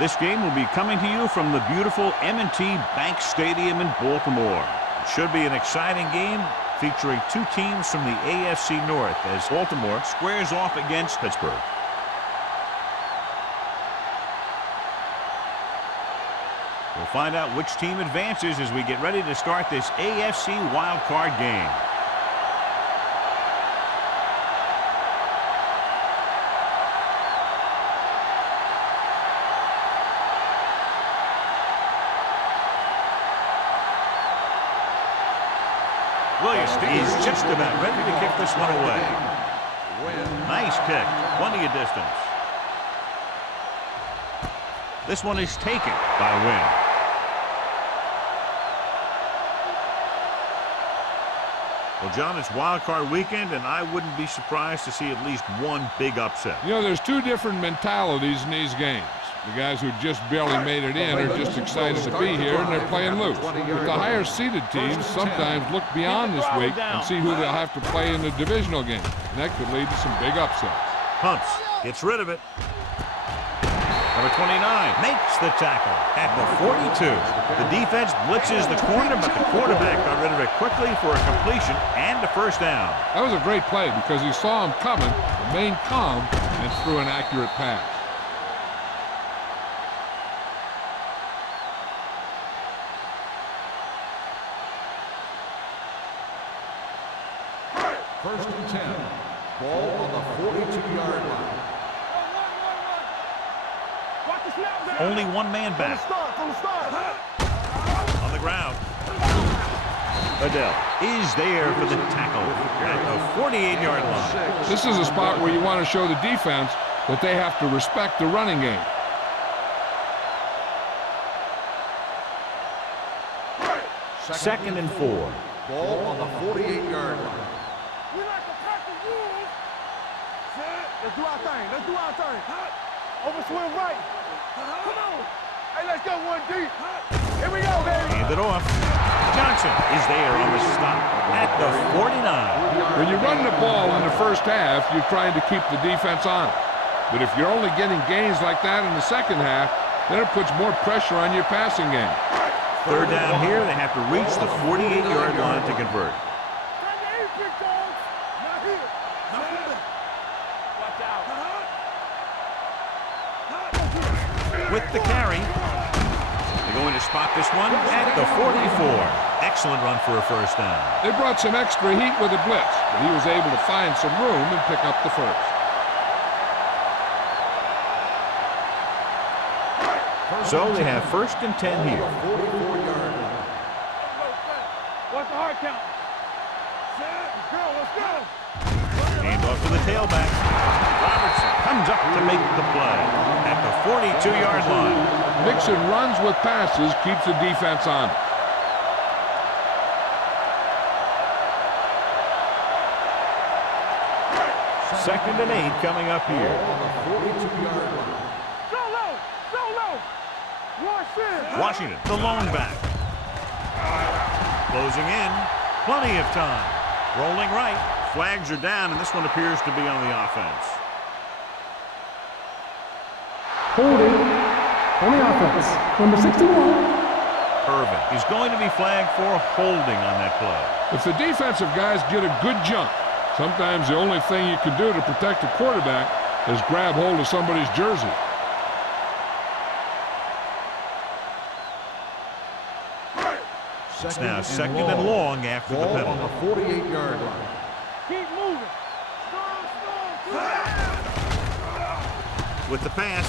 This game will be coming to you from the beautiful M&T Bank Stadium in Baltimore. It should be an exciting game featuring two teams from the AFC North as Baltimore squares off against Pittsburgh. We'll find out which team advances as we get ready to start this AFC Wildcard game. He's just about ready to kick this one away. Nice kick. Plenty of distance. This one is taken by Wynn. Well, John, it's wild card weekend, and I wouldn't be surprised to see at least one big upset. You know, there's two different mentalities in these games. The guys who just barely made it in are just excited to be here, and they're playing loose. But the higher-seeded teams sometimes look beyond this week and see who they'll have to play in the divisional game. And that could lead to some big upsets. Pumps, gets rid of it. Number 29 makes the tackle at the 42. The defense blitzes the corner, but the quarterback got rid of it quickly for a completion and a first down. That was a great play because he saw him coming, remained calm, and threw an accurate pass. First and 10. Ball on the 42-yard line. Only one man back. On the ground. Adele is there for the tackle at the 48-yard line. This is a spot where you want to show the defense that they have to respect the running game. Second and 4. Ball on the 48-yard line. Let's do our thing. Let's do our thing. Over swing right. Come on. Hey, let's go 1D. Here we go, baby. Hand it off. Johnson is there on the stop at the 49. When you run the ball in the first half, you're trying to keep the defense on it. But if you're only getting gains like that in the second half, then it puts more pressure on your passing game. Third down here. They have to reach the 48-yard line to convert. With the carry, they're going to spot this one at the 44. Excellent run for a first down. They brought some extra heat with the blitz, but he was able to find some room and pick up the first. So they have first and 10 here. What's the hard count? Let's go. Hand off to the tailback. Robertson comes up to make the play at the 42-yard line. Mixing runs with passes keeps the defense on. Second and 8 coming up here. Washington, the lone back. Closing in. Plenty of time. Rolling right. Flags are down, and this one appears to be on the offense. Holding on the offense. Number 61. Irvin. He's going to be flagged for holding on that play. If the defensive guys get a good jump, sometimes the only thing you can do to protect the quarterback is grab hold of somebody's jersey. It's now second and long after the penalty. On the 48-yard line. Keep moving. With the pass.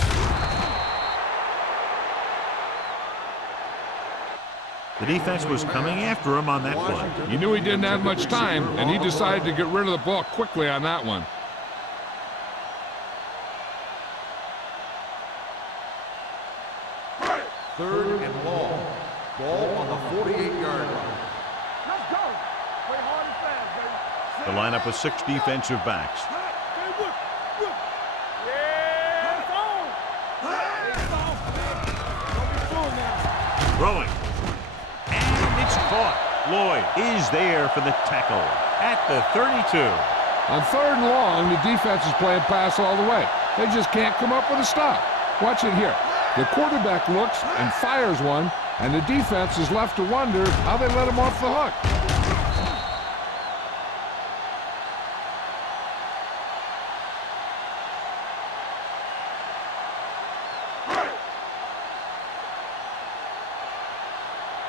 The defense was coming after him on that play. He knew he didn't have much time, and he decided to get rid of the ball quickly on that one. Third and long. Ball on the 48-yard line. Let's go. Play hard and fast, baby. The lineup of 6 defensive backs. Throwing. And it's caught. Lloyd is there for the tackle at the 32. On third and long, the defense is playing pass all the way. They just can't come up with a stop. Watch it here. The quarterback looks and fires one, and the defense is left to wonder how they let him off the hook.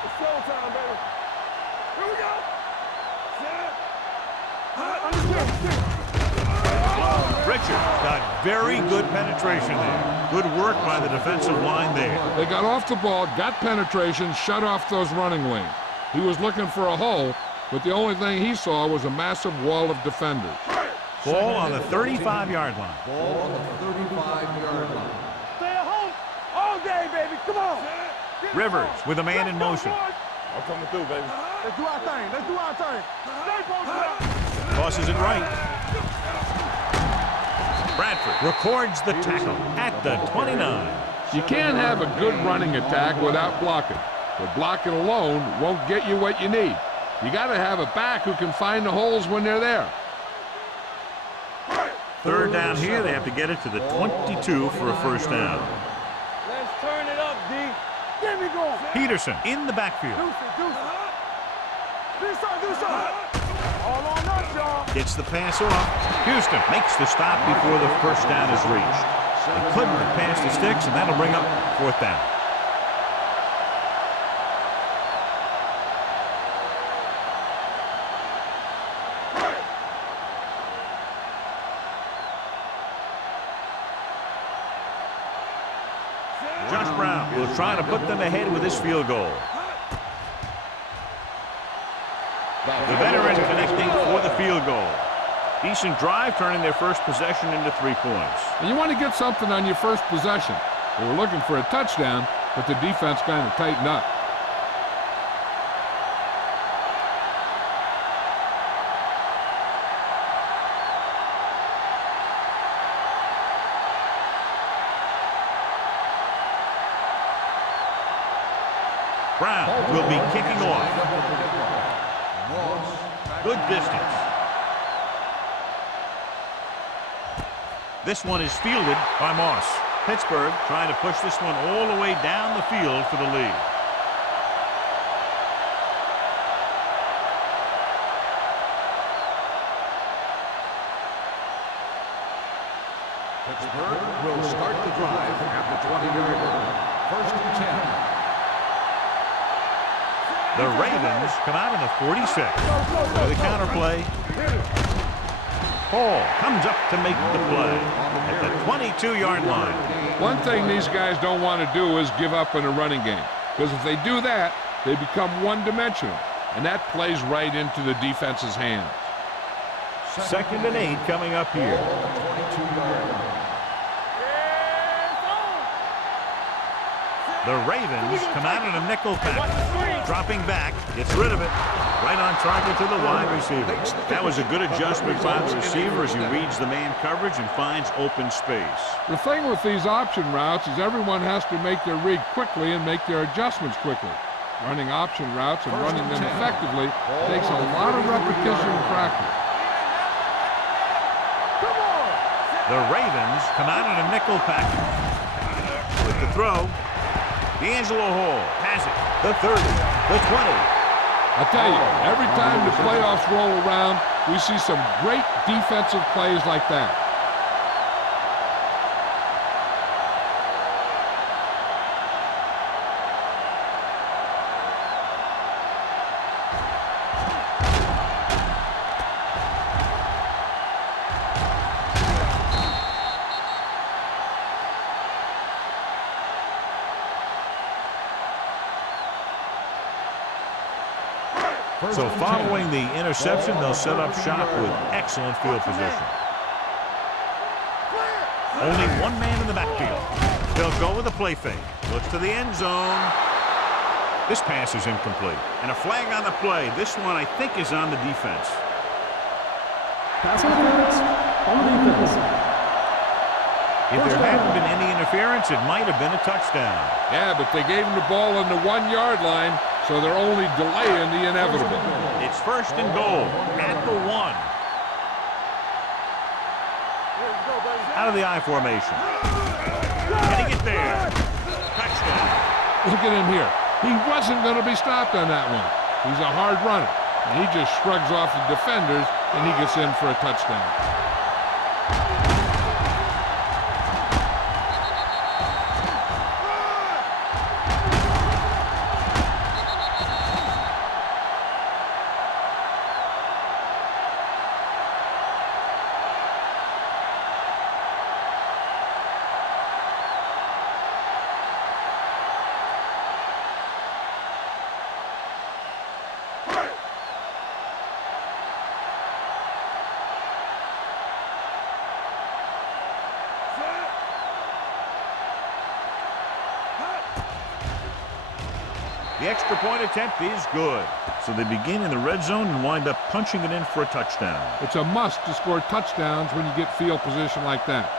It's showtime, baby. Here we go. Richard got very good penetration there. Good work by the defensive line there. They got off the ball, got penetration, shut off those running lanes. He was looking for a hole, but the only thing he saw was a massive wall of defenders. Ball on the 35-yard line. Ball on the 35-yard line. Stay at home all day, baby. Come on. Rivers with a man in motion. I'm coming through, baby. Let's do our thing. Let's do our thing. Stay posted up. Tosses it right. Bradford records the tackle at the 29. You can't have a good running attack without blocking, but blocking alone won't get you what you need. You got to have a back who can find the holes when they're there. Third down here, they have to get it to the 22 for a first down. Let's turn it up, D. Get me going. Peterson in the backfield. Do something. All on us, y'all. Gets the pass off. Houston makes the stop before the first down is reached. They couldn't have passed the sticks, and that'll bring up fourth down. Josh Brown will try to put them ahead with his field goal. The veteran connecting for the field goal. Decent drive, turning their first possession into 3 points. And you want to get something on your first possession. They were looking for a touchdown, but the defense kind of tightened up. Brown will be kicking off. Good distance. This one is fielded by Moss. Pittsburgh trying to push this one all the way down the field for the lead. Pittsburgh will start the drive at the 20-yard line. First and 10. The Ravens come out in the 46. For the counter play. Hall comes up to make the play at the 22-yard line. One thing these guys don't want to do is give up in a running game, because if they do that, they become one-dimensional, and that plays right into the defense's hands. Second and 8 coming up here. The Ravens come out in a nickel package. Dropping back, gets rid of it. Right on target to the wide receiver. That was a good adjustment by the receiver as he reads the man coverage and finds open space. The thing with these option routes is everyone has to make their read quickly and make their adjustments quickly. Running option routes and running them effectively takes a lot of repetition and practice. The Ravens come out in a nickel package. With the throw, D'Angelo Hall has it. The 30, the 20. I'll tell you, every time the playoffs roll around, we see some great defensive plays like that. So following the interception, they'll set up shop with excellent field position. Only one man in the backfield. They'll go with a play fake. Looks to the end zone. This pass is incomplete. And a flag on the play. This one, I think, is on the defense. Pass interference on the defense. If there hadn't been any interference, it might have been a touchdown. Yeah, but they gave him the ball on the 1-yard line, so they're only delaying the inevitable. It's first and goal at the 1. Out of the I formation. Getting it there. Look at him here. He wasn't going to be stopped on that one. He's a hard runner. And he just shrugs off the defenders, and he gets in for a touchdown. The extra point attempt is good. So they begin in the red zone and wind up punching it in for a touchdown. It's a must to score touchdowns when you get field position like that.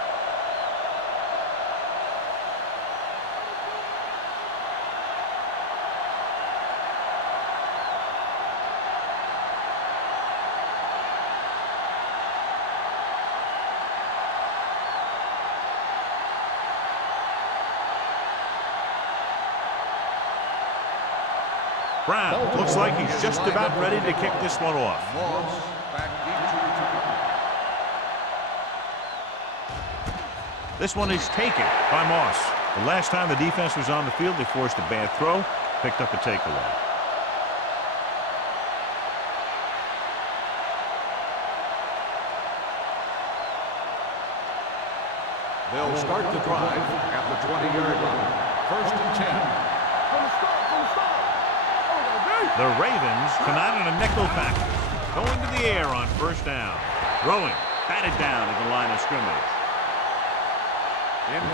Brown looks like he's just about ready to kick this one off. Moss back deep to return. This one is taken by Moss. The last time the defense was on the field, they forced a bad throw, picked up a takeaway. They'll start the drive at the 20-yard line. 1st and 10. From the start, from the start. The Ravens come out in a nickel package, going to the air on 1st down. Throwing, batted down at the line of scrimmage.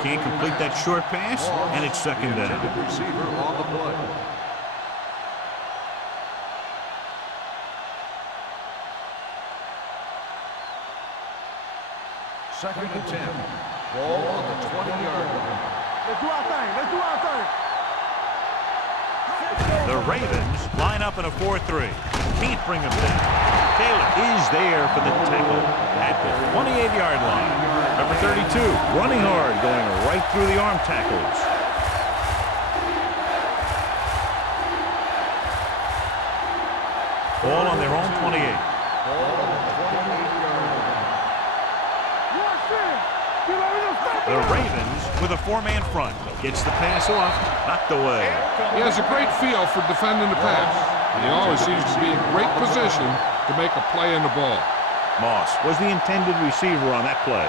Can't complete that short pass, and it's 2nd down. The receiver on the play. Second and 10. Ball on the 20-yard line. Let's do our thing. Let's do our thing. The Ravens line up in a 4-3. Can't bring him down. Taylor is there for the tackle at the 28-yard line. Number 32, running hard, going right through the arm tackles. Ball on their own 28. Ball on the 28-yard line. The Ravens with a 4-man front. Gets the pass off, knocked away. He has a great feel for defending the pass. And he always seems to be in great position to make a play in the ball. Moss was the intended receiver on that play.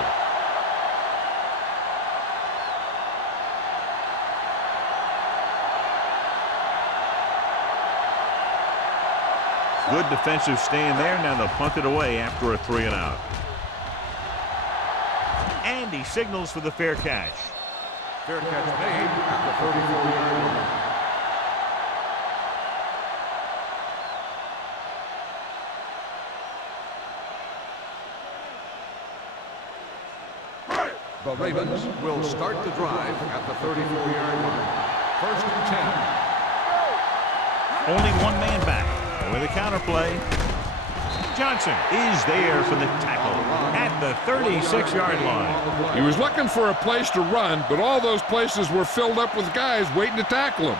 Good defensive stand there. Now they'll punt it away after a 3-and-out. And he signals for the fair catch. Fair catch made at the 34-yard line. The Ravens will start the drive at the 34-yard line. 1st and 10. Only one man back. With a counterplay. Johnson is there for the tackle at the 36-yard line. He was looking for a place to run, but all those places were filled up with guys waiting to tackle him.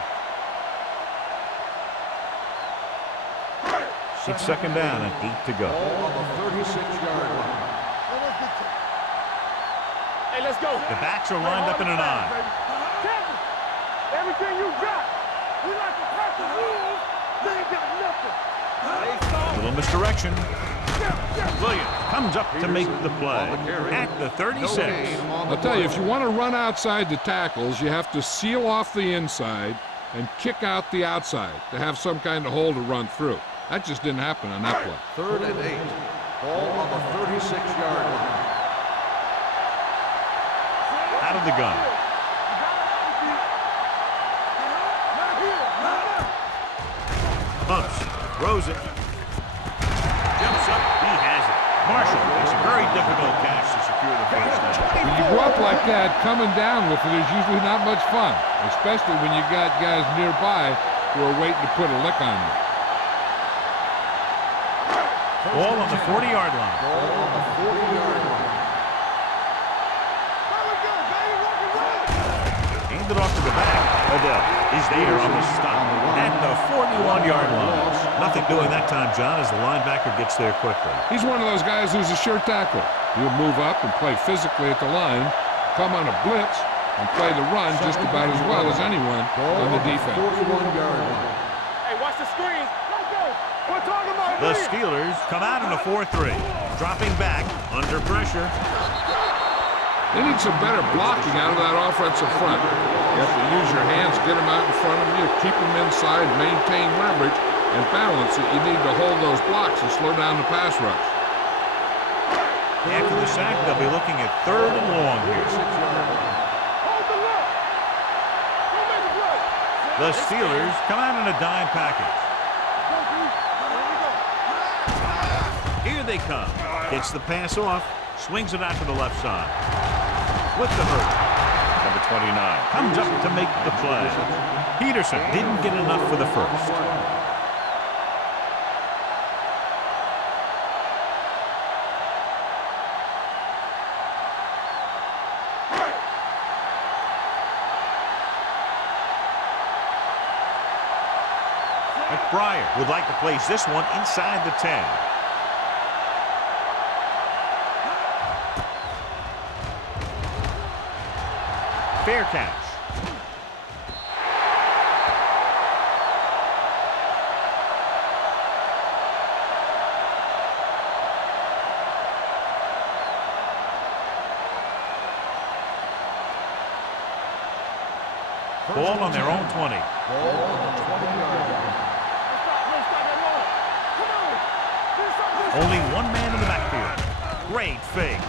It's 2nd down and 8 to go. Ball on the 36-yard line. Hey, let's go. The backs are lined up in an I. Everything you got. We like to pack the rules. They ain't got nothing. Little misdirection. Williams comes up to make the play at the 36. I'll tell you, if you want to run outside the tackles, you have to seal off the inside and kick out the outside to have some kind of hole to run through. That just didn't happen on that play. 3rd and 8. Ball on the 36-yard line. Out of the gun. Hunts, throws it. Jumps up, he has it. Marshall makes a very difficult catch to secure the first down. When you grow up like that, coming down with it is usually not much fun, especially when you got guys nearby who are waiting to put a lick on you. Ball on the 40-yard line. Ball on the 40-yard line. Handed off to the back. Odell is there on the stop at the 41-yard line. Nothing doing that time, John, as the linebacker gets there quickly. He's one of those guys who's a sure tackler. He'll move up and play physically at the line, come on a blitz, and play the run just about as well as anyone on the defense. 41-yard line. Hey, watch the screens. Let's go. We're talking about The Steelers come out in a 4-3, dropping back under pressure. They need some better blocking out of that offensive front. You have to use your hands, get them out in front of you, keep them inside, maintain leverage, and balance it. You need to hold those blocks and slow down the pass rush. After the sack, they'll be looking at 3rd and long here. Hold the look. Don't make it play. The Steelers come out in a dime package. Here they come. Gets the pass off, swings it out to the left side. With the hurt. Number 29 comes up to make the play. Peterson didn't get enough for the first. McBride would like to place this one inside the 10. Fair catch. Ball on their own 20. Only one man in the backfield. Great fake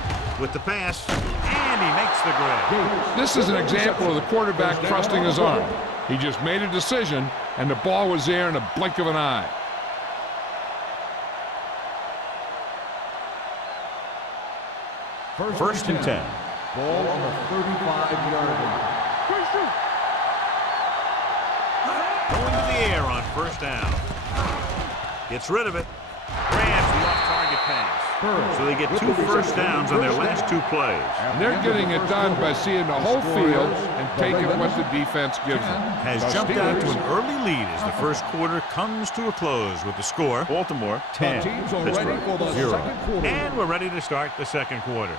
with the pass, and he makes the grab. This is an example of the quarterback trusting his arm. He just made a decision, and the ball was there in a blink of an eye. First and 10. Ball on the 35-yard line. Going to the air on first down. Gets rid of it. Grabs the off-target pass. So they get 2 first downs on their last 2 plays. And they're getting it done by seeing the whole field and taking what the defense gives them. Has jumped out to an early lead as the first quarter comes to a close with the score. Baltimore 10, Pittsburgh 0. And we're ready to start the second quarter.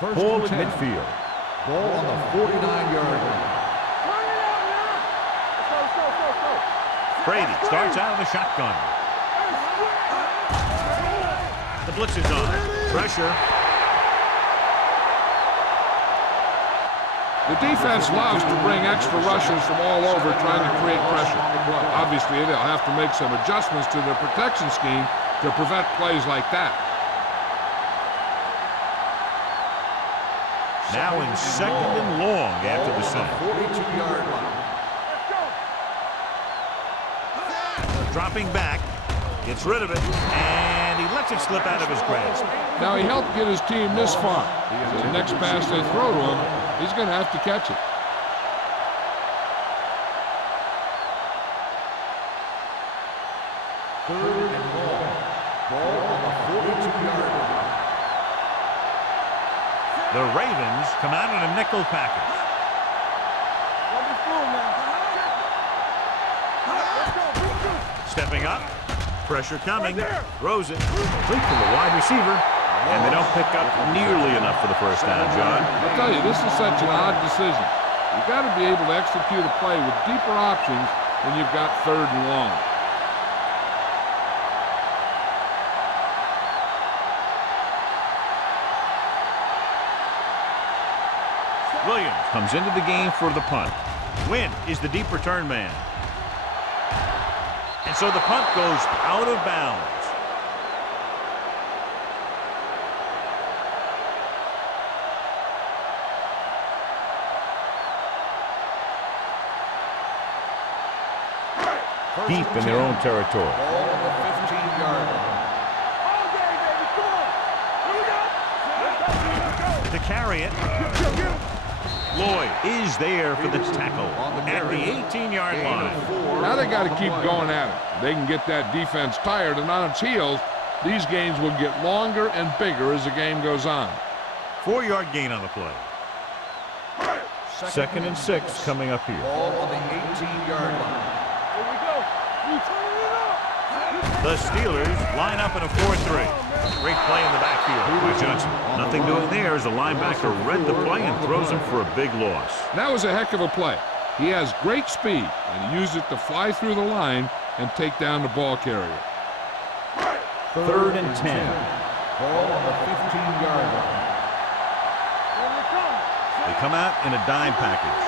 Ball at midfield. Ball on the 49-yard line. Brady starts out of the shotgun. The blitz is on. Pressure. The defense loves to bring extra rushers from all over trying to create pressure. Obviously, they'll have to make some adjustments to their protection scheme to prevent plays like that. Now in 2nd and long after the sack. 42-yard line. Dropping back, gets rid of it, and he lets it slip out of his grasp. Now, he helped get his team this far. So the next pass they throw to him, he's going to have to catch it. Third and long. Ball on the 42-yard line. The Ravens come out in a nickel package. Stepping up, pressure coming, throws it, complete to the wide receiver, and they don't pick up nearly enough for the first down, John. I'll tell you, this is such an odd decision. You've got to be able to execute a play with deeper options when you've got 3rd and long. Williams comes into the game for the punt. Wynn is the deep return man. And so the punt goes out of bounds. Deep in their own territory. Ball on the 15-yard line. To carry it. Lloyd is there for the tackle at the 18-yard line. Now they got to keep going at it. They can get that defense tired and on its heels. These games will get longer and bigger as the game goes on. 4-yard gain on the play. Second and 6 coming up here. Ball on the 18-yard line. Here we go. You turn it up. The Steelers line up in a 4-3. Great play in the backfield by Johnson. Nothing doing there as the linebacker read the play and throws him for a big loss. That was a heck of a play. He has great speed, and he used it to fly through the line and take down the ball carrier. Third and 10. Ball on the 15-yard line. They come out in a dime package.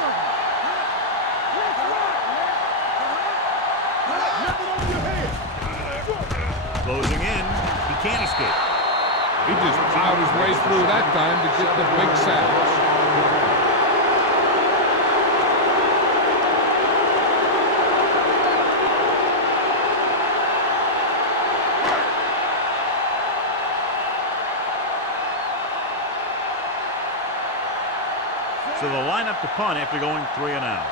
Closing in. He can't escape. He just plowed his way through that time to get the big sack. So they'll line up to punt after going 3 and out.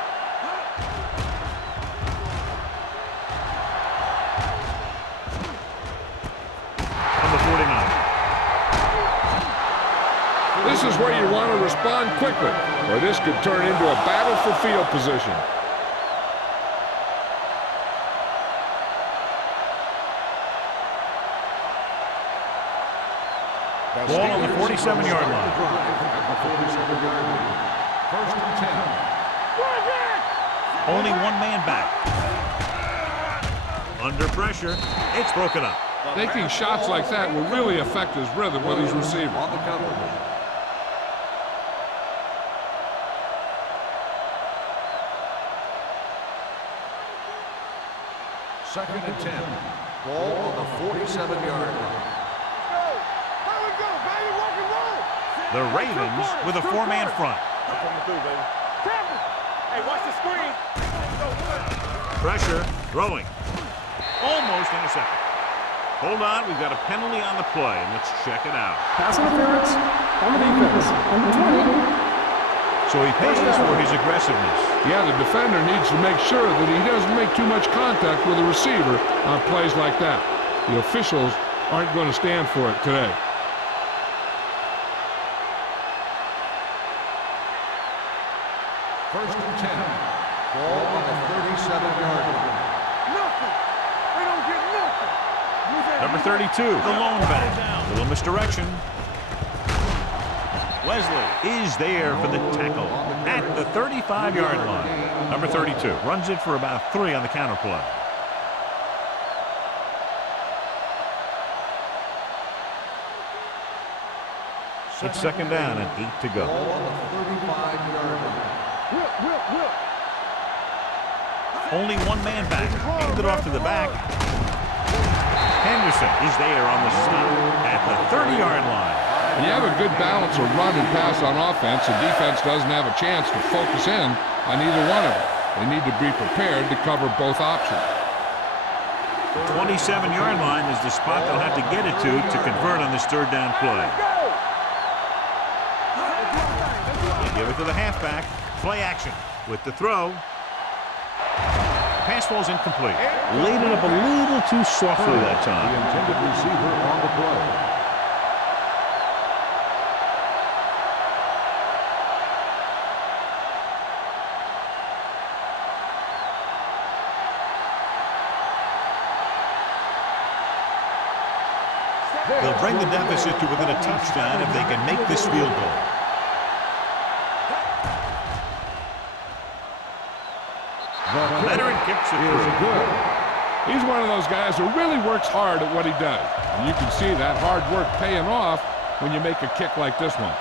On the 49. This is where you want to respond quickly, or this could turn into a battle for field position. Ball on the 47-yard line. First and 10. Only one man back. Under pressure, it's broken up. Taking shots like that will really affect his rhythm with his receiver. On the cover. Second and 10. Ball on the 47-yard line. The Ravens with a 4-man front. Hey, watch the screen. Pressure, throwing. Almost intercepted. Hold on, we've got a penalty on the play, and let's check it out. Pass interference on the defense. Number 20. So he pays for his aggressiveness. Yeah, the defender needs to make sure that he doesn't make too much contact with the receiver on plays like that. The officials aren't going to stand for it today. First and 10. Ball on the 37-yard line. Nothing. They don't get nothing. Number 32, the lone back. Little misdirection. Wesley is there for the tackle at the 35-yard line. Number 32 runs it for about 3 on the counter play. It's second down and 8 to go. Ball on the 35-yard line. Only one man back. Hand it off to the back. Henderson is there on the stop at the 30-yard line. When you have a good balance of run and pass on offense, the defense doesn't have a chance to focus in on either one of them. They need to be prepared to cover both options. The 27-yard line is the spot they'll have to get it to convert on this third down play. They give it to the halfback. Play action with the throw. Pass falls incomplete. Laid it up a little too softly that The time. intended receiver on the play. They'll bring the deficit to within a touchdown if they can make this field goal. Veteran kicks it through. He's one of those guys who really works hard at what he does. And you can see that hard work paying off when you make a kick like this one.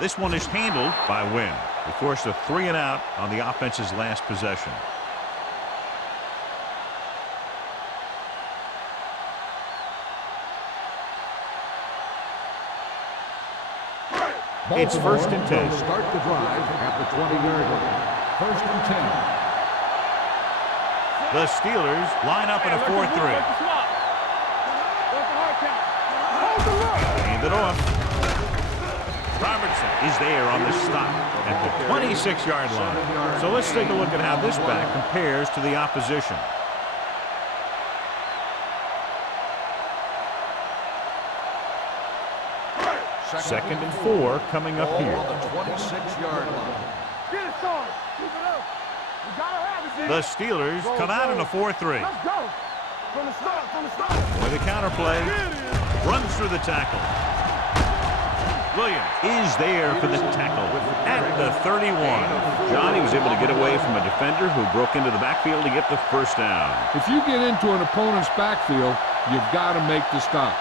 This one is handled by Wynn. They forced a 3 and out on the offense's last possession. It's first and 10. Will start the drive at the 20-yard line. First and 10. The Steelers line up in a 4-3. Hand it off. Robertson is there on the stop at the 26-yard line. So let's take a look at how this back compares to the opposition. Second and 4 coming up here. On the 26-yard line. Get it, son. Keep it up. You gotta have it, The Steelers come out in a 4-3. Let's go. From the start, from the start. With a counterplay, runs through the tackle. Williams is there for the tackle at the 31. Johnny was able to get away from a defender who broke into the backfield to get the first down. If you get into an opponent's backfield, you've got to make the stop.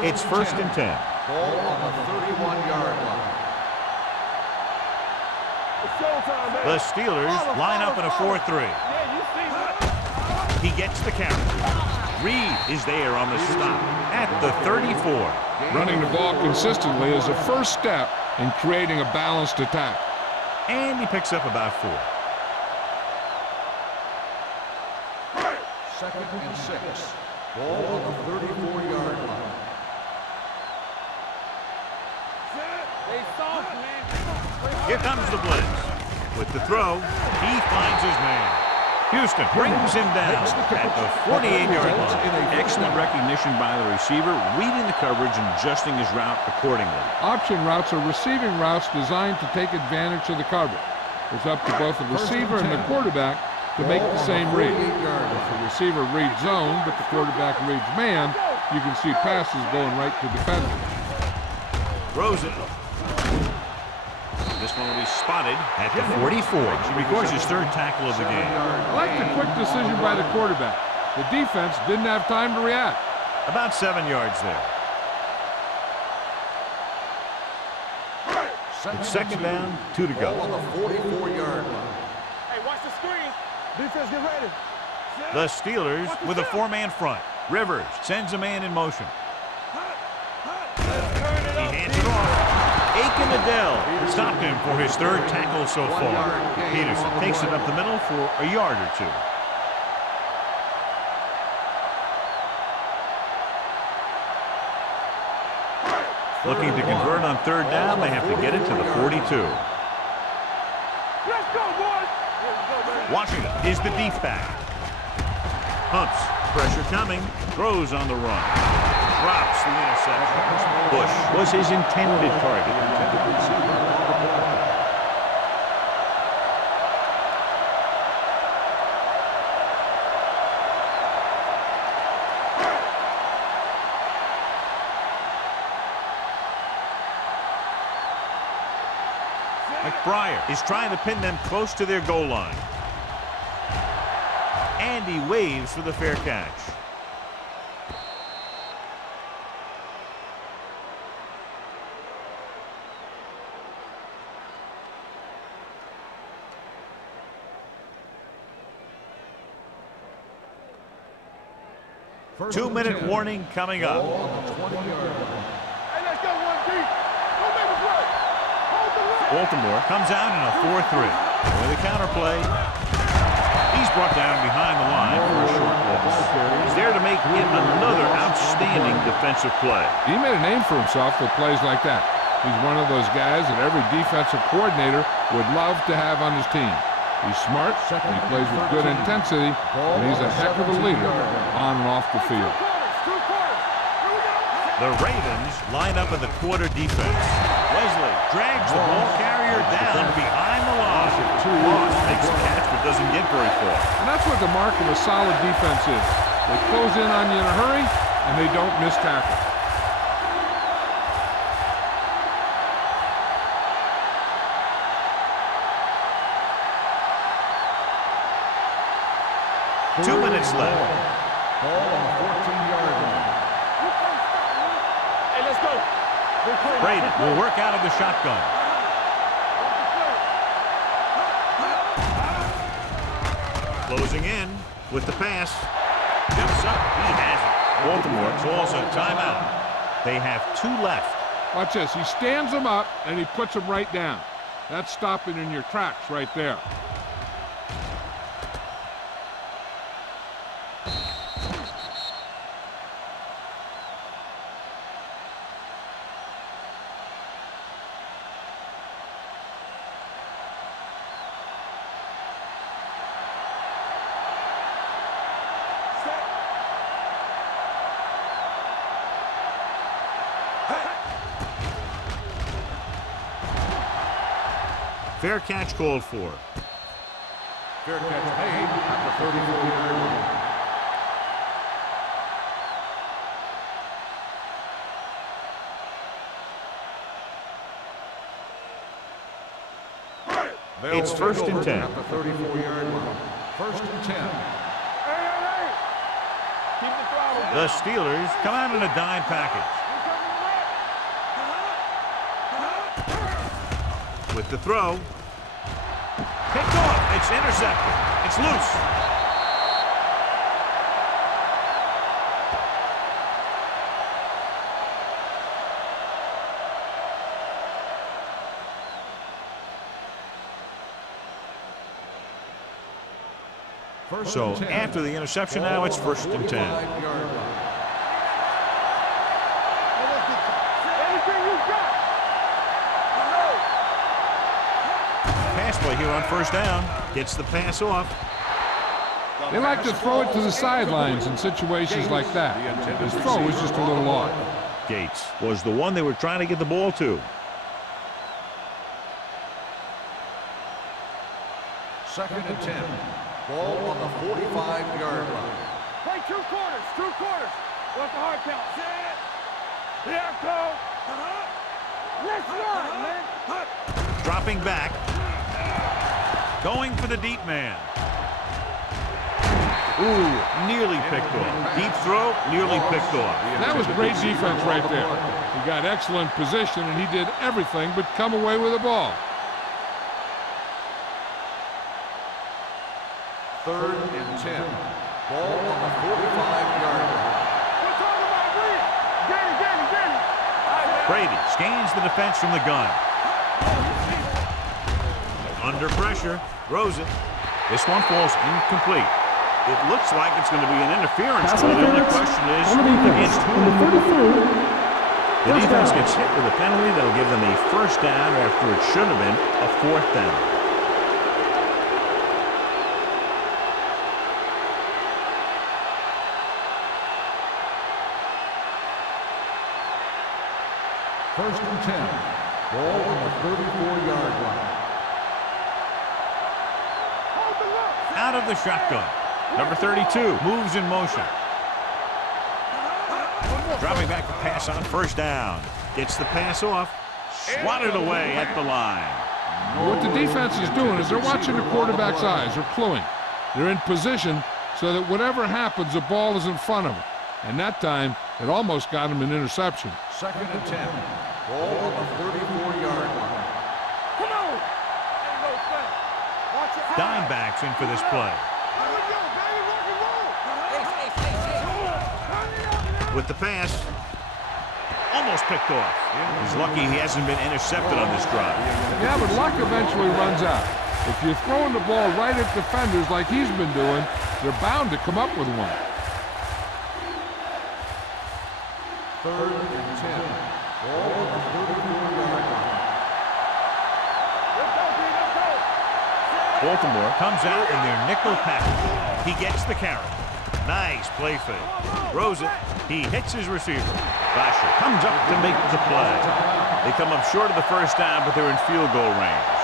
It's first and 10. Ball on the 31-yard line. It's showtime, man. The Steelers line up in a 4-3. Yeah, you see what? He gets the count. Reed is there on the stop at the 34. Running the ball consistently is a first step in creating a balanced attack. And he picks up about 4. Second and 6. Ball on the 34-yard line. They soft, man. Here comes the blitz. With the throw, he finds his man. Houston brings him down at the 48-yard line. Excellent recognition by the receiver, reading the coverage and adjusting his route accordingly. Option routes are receiving routes designed to take advantage of the coverage. It's up to both the receiver and the quarterback to make the same read. If the receiver reads zone, but the quarterback reads man, you can see passes going right to defenders. Throws it. This one will be spotted at the 44. She records his third tackle of the game. I like the quick decision by the quarterback. The defense didn't have time to react. About 7 yards there. It's second down, 2 to go. Ball on the 44-yard line. Hey, watch the screen. Defense, get ready. The Steelers with a 4-man front. Rivers sends a man in motion. He hands it off. Aiken Adele stopped him for his third tackle so far. Peterson takes it up the middle for a yard or 2. Looking to convert on third down, they have to get it to the 42. Let's go, boys. Washington is the deep back. Humps, pressure coming, throws on the run. Drops the interception. Bush was his intended target. McBriar is trying to pin them close to their goal line. And he waves for the fair catch. Two-minute warning coming up. Hey, let's go, 1 deep. Don't make a play. Hold the line. Baltimore comes out in a 4-3. With a counterplay, he's brought down behind the line for a short loss. He's there to make yet another outstanding defensive play. He made a name for himself with plays like that. He's one of those guys that every defensive coordinator would love to have on his team. He's smart, he plays with good intensity, and he's a heck of a leader on and off the field. The Ravens line up in the quarter defense. Wesley drags the ball carrier down behind the line. Moss makes a catch but doesn't get very far. And that's what the mark of a solid defense is. They close in on you in a hurry, and they don't miss tackle. Two minutes left. Ball on the 14-yard line. Hey, let's go. Braden will work out of the shotgun. Closing in with the pass. Jumps up. He has it. Baltimore calls a timeout. They have 2 left. Watch this. He stands them up, and he puts them right down. That's stopping in your tracks right there. Fair catch called for. Fair catch made at the 34-yard line. It's first and 10. At the 34-yard line. First and 10. Keep the throttle down. The Steelers come out in a dime package. With the throw. Picked off. It's intercepted. It's loose. So after the interception, now it's first and 10. Pass play here on first down. Gets the pass off. They like to throw it to the sidelines in situations like that. His throw was just a little off. Gates was the one they were trying to get the ball to. Second and 10. Ball on the 45-yard line. Play two quarters. What's the hard count? Set. Here go. Let's run, man. Dropping back. Going for the deep man. Ooh, nearly picked off. Deep throw, nearly picked off. That was great defense right there. He got excellent position, and he did everything but come away with the ball. Third and 10. Ball on the 45-yard line. We're talking about Brady. Brady scans the defense from the gun. Under pressure, throws it. This one falls incomplete. It looks like it's going to be an interference. Pass The only interference question is on the defense. against whom? Number 33. The First defense down. gets hit with a penalty that'll give them a first down after it should have been a fourth down. First and 10. Ball on the 34-yard line. Out of the shotgun. Number 32 moves in motion. Dropping back to pass on first down. Gets the pass off. Swatted away at the line. What the defense is doing is they're watching the quarterback's eyes. They're cluing. They're in position so that whatever happens, the ball is in front of them. And that time, it almost got him an interception. Second and 10. Ball on the 34-yard line. Come on. Ain't no thing. Watch your eyes. Dimebacks in for this play. Here we go, baby. Rock and roll. With the pass. Almost picked off. He's lucky he hasn't been intercepted on this drive. Yeah, but luck eventually runs out. If you're throwing the ball right at defenders like he's been doing, they're bound to come up with one. Third and 10. Ball on the 34-yard line. Let's go, D. Let's go. Baltimore comes out in their nickel package. He gets the carry. Nice play fake. Throws it. He hits his receiver. Basher comes up to make the play. They come up short of the first down, but they're in field goal range.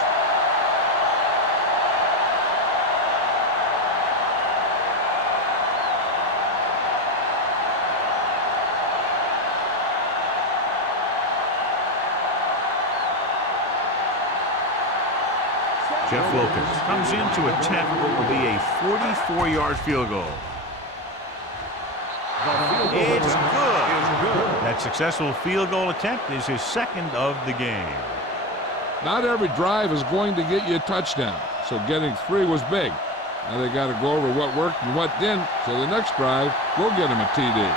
Jeff Wilkins comes in to attempt what will be a 44-yard field goal. It's good. That successful field goal attempt is his second of the game. Not every drive is going to get you a touchdown, so getting 3 was big. Now they got to go over what worked and what didn't, so the next drive will get him a TD.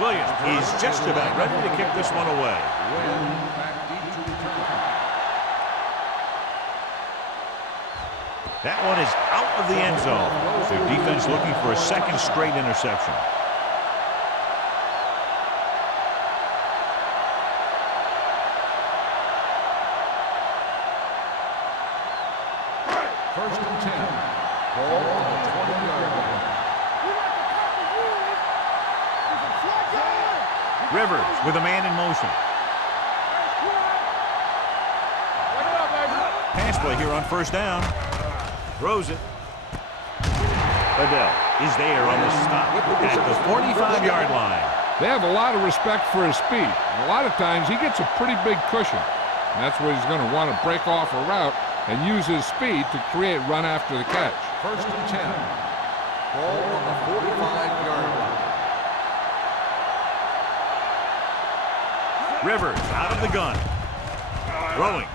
Williams is just about ready to kick this one away. That one is out of the end zone. Their defense looking for a second straight interception. First and 10. Ball on the 20-yard line. Rivers with a man in motion. Pass play here on first down. Throws it. Adele is there on the stop at the 45-yard line. They have a lot of respect for his speed. And a lot of times he gets a pretty big cushion. And that's where he's going to want to break off a route and use his speed to create run after the catch. First and 10. Ball on the 45-yard line. Rivers out of the gun. Throwing.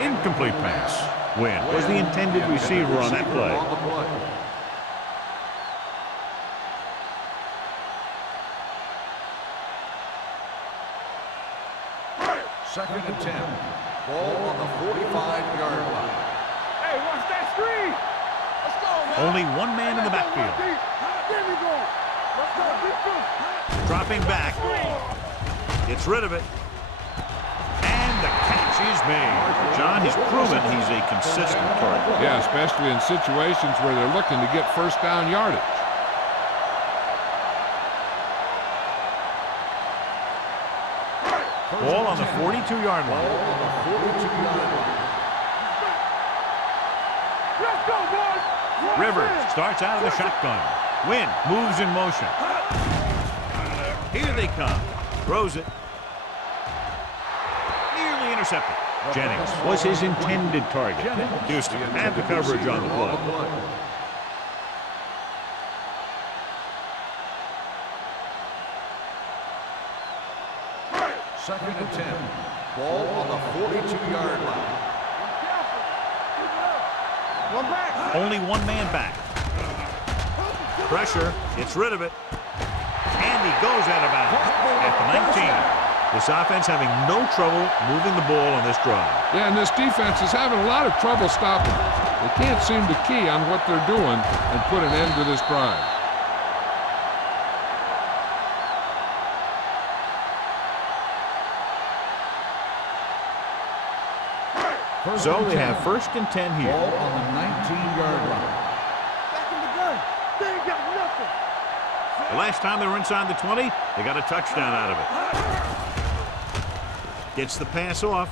Incomplete pass. Wynn was the intended receiver on that play. Second and 10. Ball on the 45-yard line. Hey, watch that screen. Let's go, man. Only one man in the backfield. There we go. Let's go. Defense. Dropping back. Gets rid of it. And the catch is made. John has proven he's a consistent target. Yeah, especially in situations where they're looking to get first down yardage. Ball on the 42-yard line. Ball on the 42-yard line. Let's go, boys. Rivers starts out of the shotgun. Wynn moves in motion. Here they come. Throws it. Nearly intercepted. Jennings was his intended target. Houston had the coverage on the play. Second and 10. Ball on the 42-yard line. One back. Only one man back. Pressure. Gets rid of it. And he goes out of bounds at the 19. This offense having no trouble moving the ball on this drive. Yeah, and this defense is having a lot of trouble stopping. They can't seem to key on what they're doing and put an end to this drive. So they have first and 10 here. Ball on the 19-yard line. Back in the gun. They ain't got nothing. The last time they were inside the 20, they got a touchdown out of it. Gets the pass off.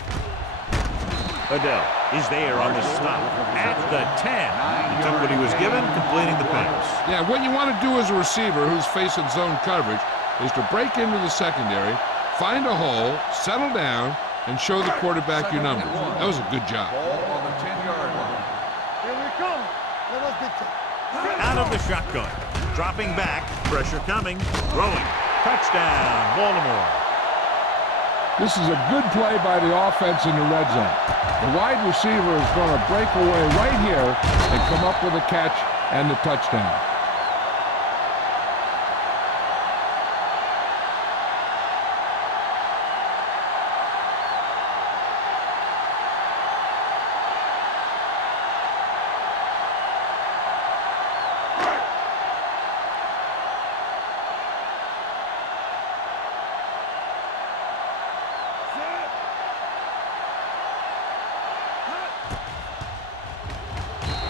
Adele is there on the stop at the 10. He took what he was given, completing the pass. Yeah, what you want to do as a receiver who's facing zone coverage is to break into the secondary, find a hole, settle down, and show the quarterback your numbers. That was a good job. Ball on the 10-yard line. Here we come. Let us get to Out of the shotgun. Dropping back. Pressure coming. Throwing. Touchdown, Baltimore. This is a good play by the offense in the red zone. The wide receiver is going to break away right here and come up with a catch and the touchdown.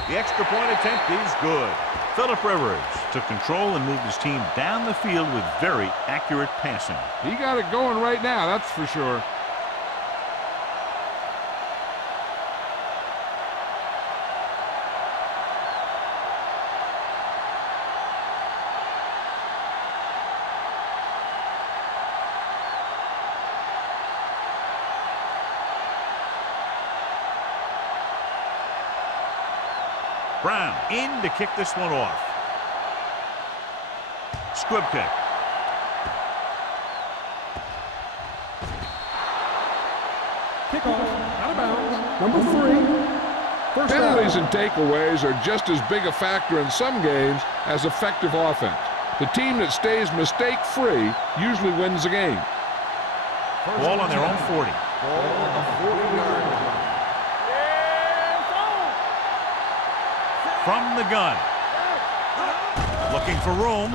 The extra point attempt is good. Phillip Rivers took control and moved his team down the field with very accurate passing. He got it going right now, that's for sure. Brown in to kick this one off. Squib kick. Kickoff, out of bounds, number 3. First Penalties down. and takeaways are just as big a factor in some games as effective offense. The team that stays mistake-free usually wins the game. Ball on their own 40. Ball on the 40-yard line. From the gun. Looking for room.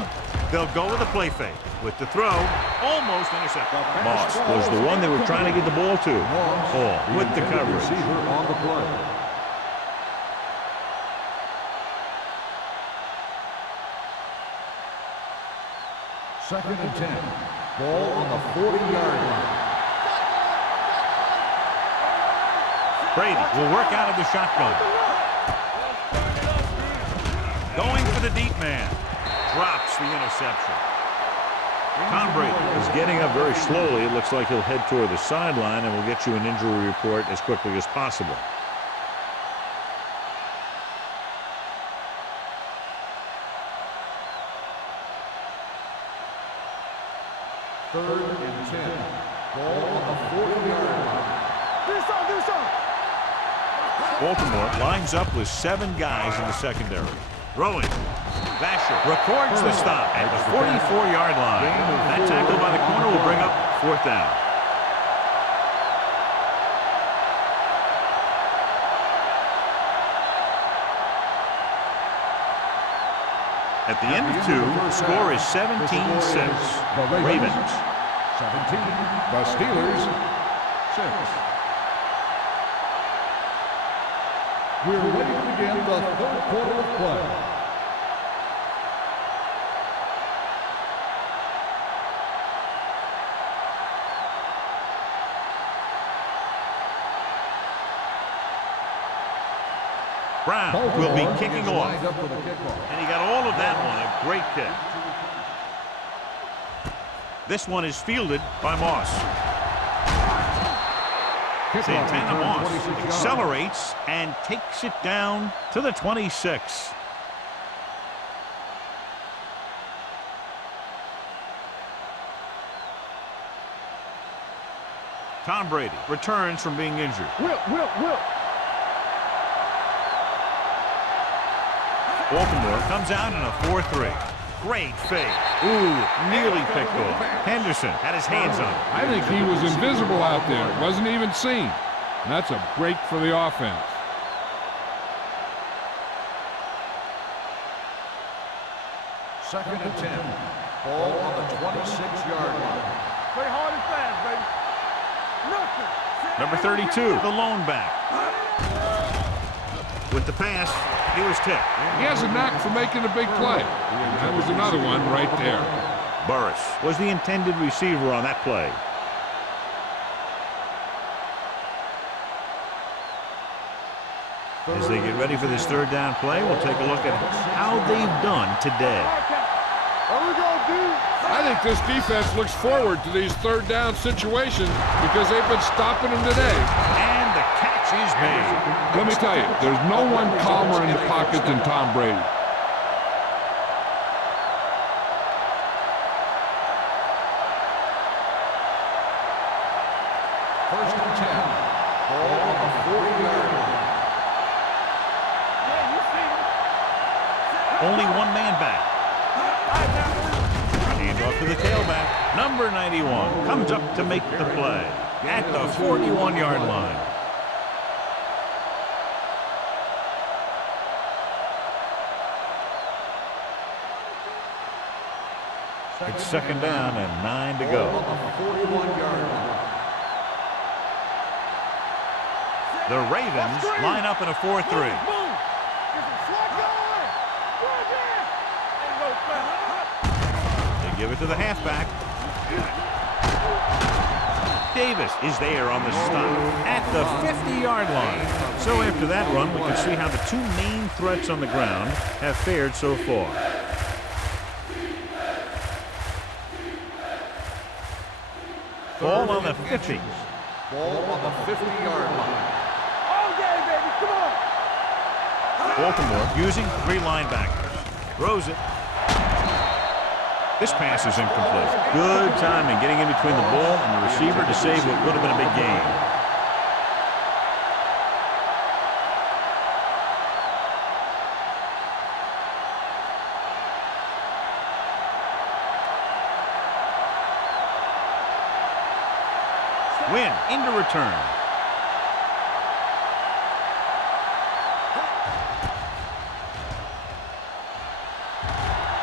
They'll go with a play fake. With the throw, almost intercepted. Moss was the one they were trying to get the ball to. Hall with the coverage. Receiver on the play. Second and 10. Ball on the 40-yard line. Brady will work out of the shotgun. Going for the deep man. Drops the interception. Tom Brady is getting up very slowly. It looks like he'll head toward the sideline, and we'll get you an injury report as quickly as possible. Third and 10. Ball on the 40-yard line. Do something. Baltimore lines up with 7 guys in the secondary. Throwing. Vasher records the stop at the 44-yard line. That tackle by the corner will bring up 4th down. At the end of 2, score is 17-6. Ravens. 17. The Steelers, 6. We're ready to begin the third quarter of play. Brown will be kicking off. Lined up for the kickoff. And he got all of that one. A great kick. This one is fielded by Moss. Santana Moss accelerates and takes it down to the 26. Tom Brady returns from being injured. Whip. Baltimore comes out in a 4-3. Great fake. Ooh, nearly picked off. Henderson had his hands on it. I think he was invisible out there. Wasn't even seen. And that's a break for the offense. Second and 10. Ball on the 26-yard line. Play hard and fast, baby. Nothing. Number 32, the lone back. With the pass, he was tipped. He has a knack for making a big play. And that was another one right there. Burris was the intended receiver on that play. As they get ready for this 3rd down play, we'll take a look at how they've done today. There we go, dude. I think this defense looks forward to these 3rd down situations because they've been stopping them today. And the catch is made. Let me tell you, there's no one calmer in the pocket than Tom Brady. First and 10. Ball on the 40-yard line. Only one man back. Hand off to the tailback. Number 91 comes up to make the play at the 41-yard line. It's 2nd down and 9 to go. Ball on the 41-yard line. The Ravens line up in a 4-3. They give it to the halfback. Davis is there on the stop at the 50-yard line. So after that run, we can see how the 2 main threats on the ground have fared so far. Ball on the 50. Ball on the 50-yard line. All day, baby. Come on. Baltimore using 3 linebackers. Throws it. This pass is incomplete. Good timing getting in between the ball and the receiver to save what would have been a big gain. Win into return.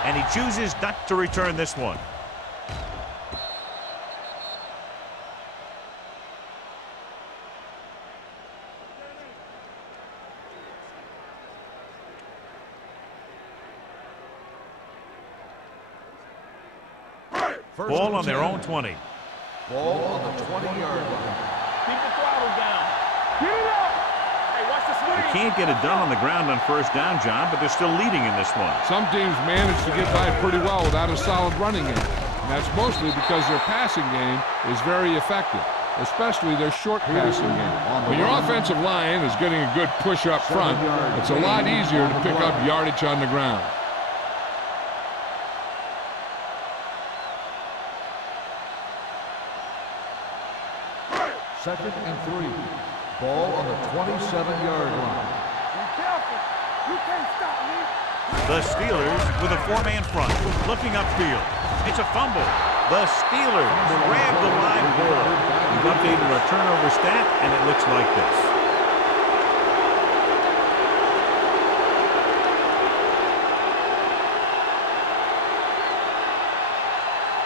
And he chooses not to return this one. Ball on their own 20. Ball on the 20-yard line. Keep the throttle down. Get it up. Hey, watch the swing. They can't get it done on the ground on first down, John, but they're still leading in this one. Some teams manage to get by pretty well without a solid running game. And that's mostly because their passing game is very effective, especially their short passing game. When your offensive line is getting a good push up front, it's a lot easier to pick up yardage on the ground. Second and 3. Ball on the 27-yard line. Be careful. You can't stop me. The Steelers with a four-man front, looking upfield. It's a fumble. The Steelers grab the live ball. We've updated our turnover stat, and it looks like this.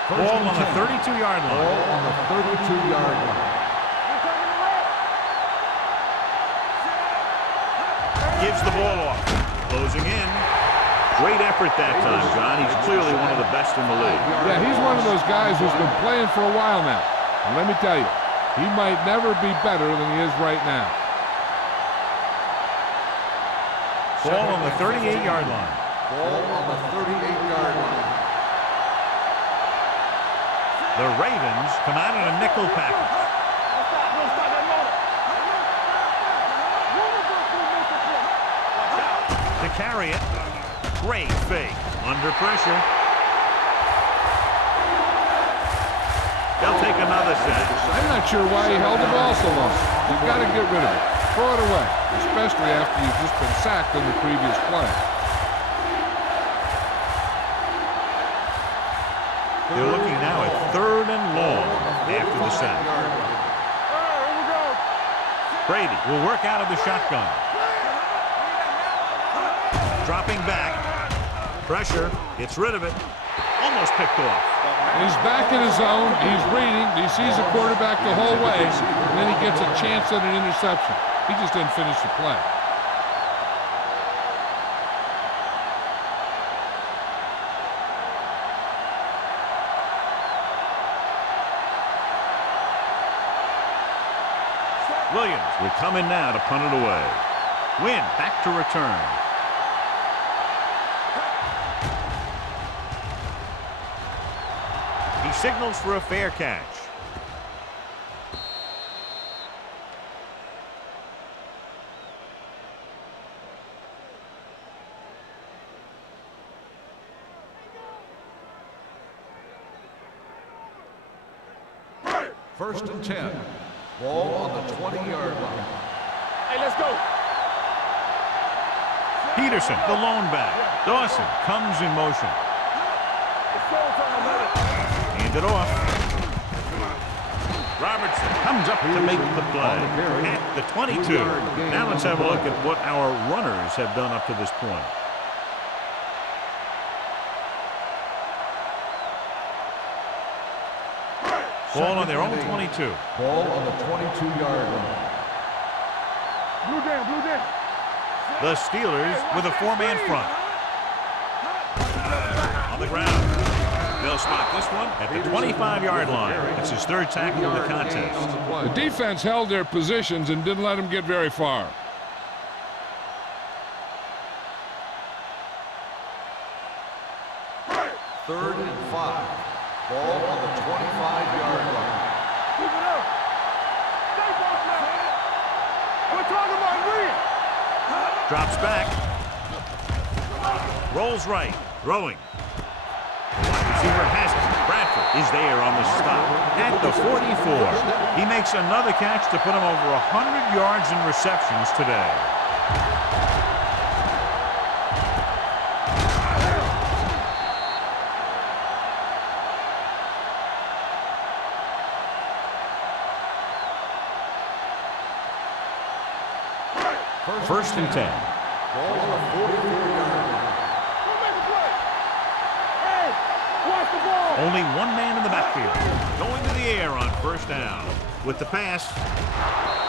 Ball on the 32-yard line. Ball on the 32-yard line. Gives the ball off. Closing in. Great effort that time, John. He's clearly one of the best in the league. Yeah, he's one of those guys who's been playing for a while now. And let me tell you, he might never be better than he is right now. Ball on the 38-yard line. Ball on the 38-yard line. The Ravens come out in a nickel package. To carry it. Great fake. Under pressure. They'll take another set. I'm not sure why he held the ball so long. You've got to get rid of it. Throw it away, especially after you've just been sacked in the previous play. They're looking now at 3rd and long after the sack. Brady will work out of the shotgun. Dropping back. Pressure. Gets rid of it. Almost picked off. He's back in his zone. He's reading. He sees the quarterback the whole way, and then he gets a chance at an interception. He just didn't finish the play. Williams will come in now to punt it away. Win back to return. He signals for a fair catch. First and 10. Ball on the 20-yard line. Hey, let's go. Peterson, the lone back. Dawson comes in motion. Hand it off. Robertson comes up to make the play at the 22. Now let's have a look at what our runners have done up to this point. Ball on their own 22. Ball on the 22-yard line. Blue down, blue down. The Steelers with a four-man front. On the ground. They'll spot this one at the 25-yard line. It's his 3rd tackle of the contest. The defense held their positions and didn't let him get very far. Third and 5. Ball on the 25-yard line. Keep it up. Stay back now. We're talking about Green. Drops back. Rolls right. Throwing. Wide receiver has it. Bradford is there on the stop at the 44. He makes another catch to put him over 100 yards in receptions today. First and 10. Ball on the 44-yard line. Only one man in the backfield. Going to the air on first down. With the pass,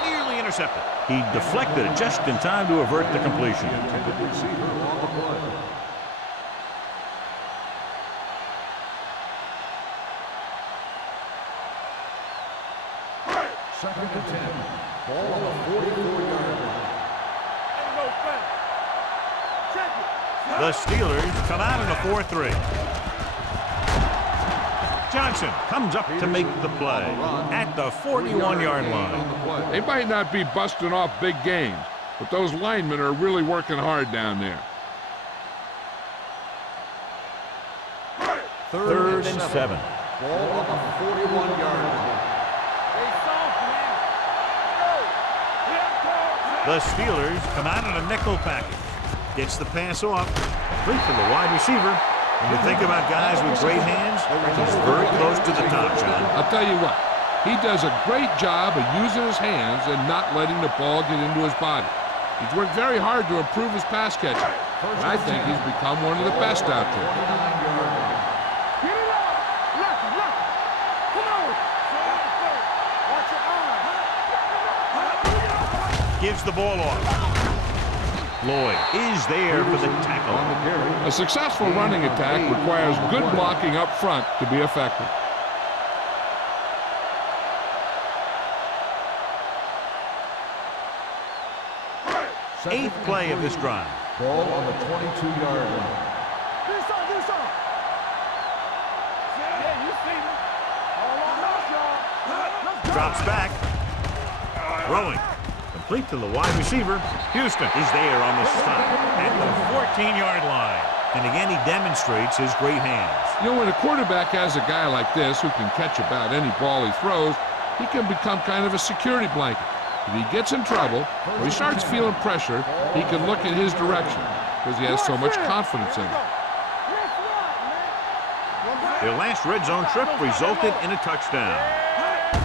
nearly intercepted. He deflected it just in time to avert the completion. Intended receiver on the play. Second and 10. Ball on the 44-yard line. The Steelers come out in a 4-3. Johnson comes up to make the play at the 41-yard line. They might not be busting off big games, but those linemen are really working hard down there. Third and 7. Ball on the 41-yard line. The Steelers come out in a nickel package. Gets the pass off. Complete to the wide receiver. When you think about guys with great hands, he's very close to the top, John. I'll tell you what, he does a great job of using his hands and not letting the ball get into his body. He's worked very hard to improve his pass catching, and I think he's become one of the best out there. Get it up! Lock it, lock it! Come on! Watch your arm! Gives the ball off. Lloyd is there for the tackle. A successful running attack requires good blocking up front to be effective. Eighth play of this drive. Ball on the 22-yard line. This on, this on! Yeah, you see me. All on us, y'all. Let's go. Drops back. Throwing. Complete to the wide receiver. Houston is there on the stop at the 14-yard line. And again, he demonstrates his great hands. You know, when a quarterback has a guy like this who can catch about any ball he throws, he can become kind of a security blanket. If he gets in trouble or he starts feeling pressure, he can look in his direction because he has so much confidence in it. Their last red zone trip resulted in a touchdown.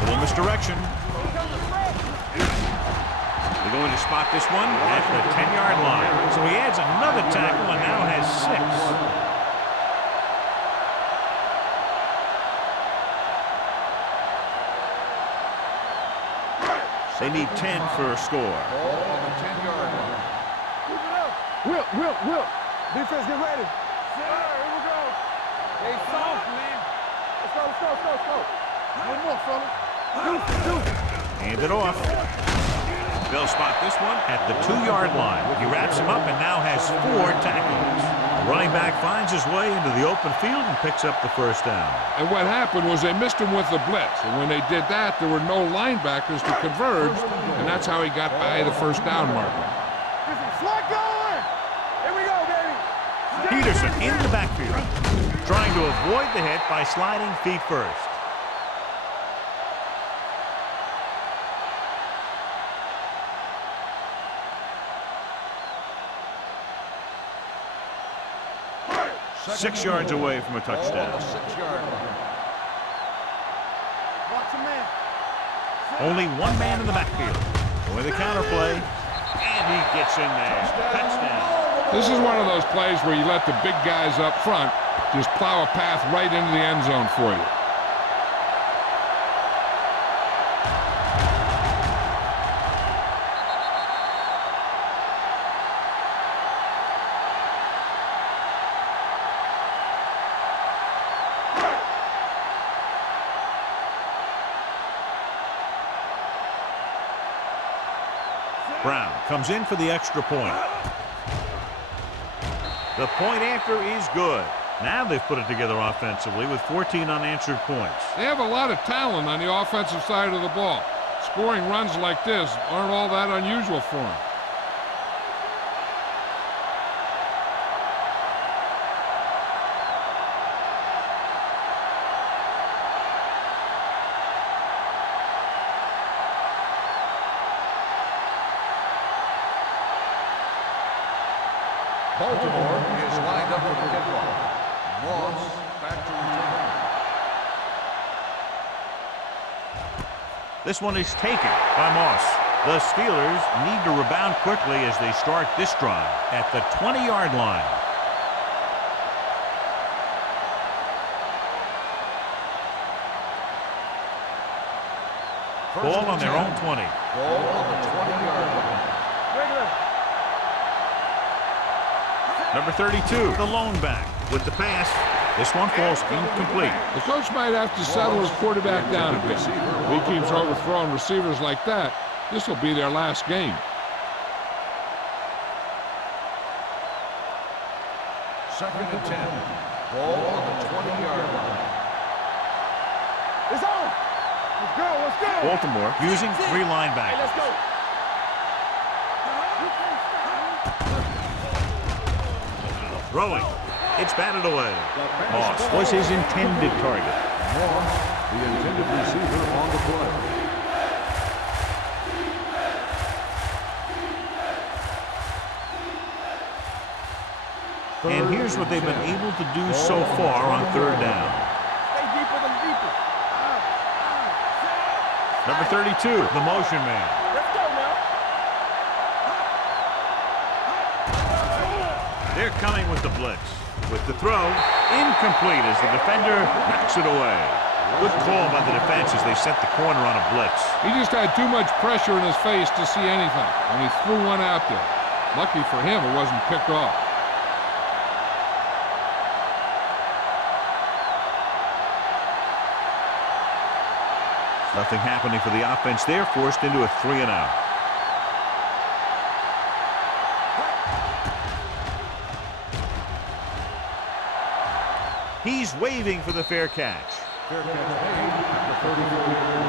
Little misdirection. They're going to spot this one at the 10-yard line. So he adds another tackle and now has 6. They need 10 for a score. Ball on the 10-yard line. Keep it up. Whip. Defense, get ready. Here we go. They soft, man. Let's go. One more, fella. Do. Hand it off. They'll spot this one at the 2-yard line. He wraps him up and now has 4 tackles. The running back finds his way into the open field and picks up the first down. And what happened was they missed him with the blitz. And when they did that, there were no linebackers to converge, and that's how he got by the first down marker. Slot going. Here we go, baby. Peterson in the backfield, trying to avoid the hit by sliding feet first. Six yards away from a touchdown. 6-yard line. Watch your man. Only one man in the backfield. Going the counter play, and he gets in there. Touchdown. This is one of those plays where you let the big guys up front just plow a path right into the end zone for you. Brown comes in for the extra point. The point after is good. Now they've put it together offensively with 14 unanswered points. They have a lot of talent on the offensive side of the ball. Scoring runs like this aren't all that unusual for them. Baltimore is lined up for the kickoff. Moss back to return. This one is taken by Moss. The Steelers need to rebound quickly as they start this drive at the 20-yard line. Ball on their own 20. Ball on the 20-yard line. Number 32, the lone back with the pass. This one falls incomplete. The coach might have to settle his quarterback down a bit. If he keeps overthrowing receivers like that, this will be their last game. Second and 10. Ball on the 20-yard line. It's on. Let's go. Let's go. Baltimore using 3 linebackers. Hey, let's go. Throwing. It's batted away. Moss was his intended target. Moss, the intended receiver on the play. And here's what they've been able to do so far on 3rd down. Stay deeper than deeper. Number 32, the motion man. Let's go now. They're coming with the blitz. With the throw, incomplete as the defender knocks it away. Good call by the defense as they set the corner on a blitz. He just had too much pressure in his face to see anything, and he threw one out there. Lucky for him, it wasn't picked off. Nothing happening for the offense there, forced into a 3-and-out. He's waving for the fair catch. Fair catch made at the 34-yard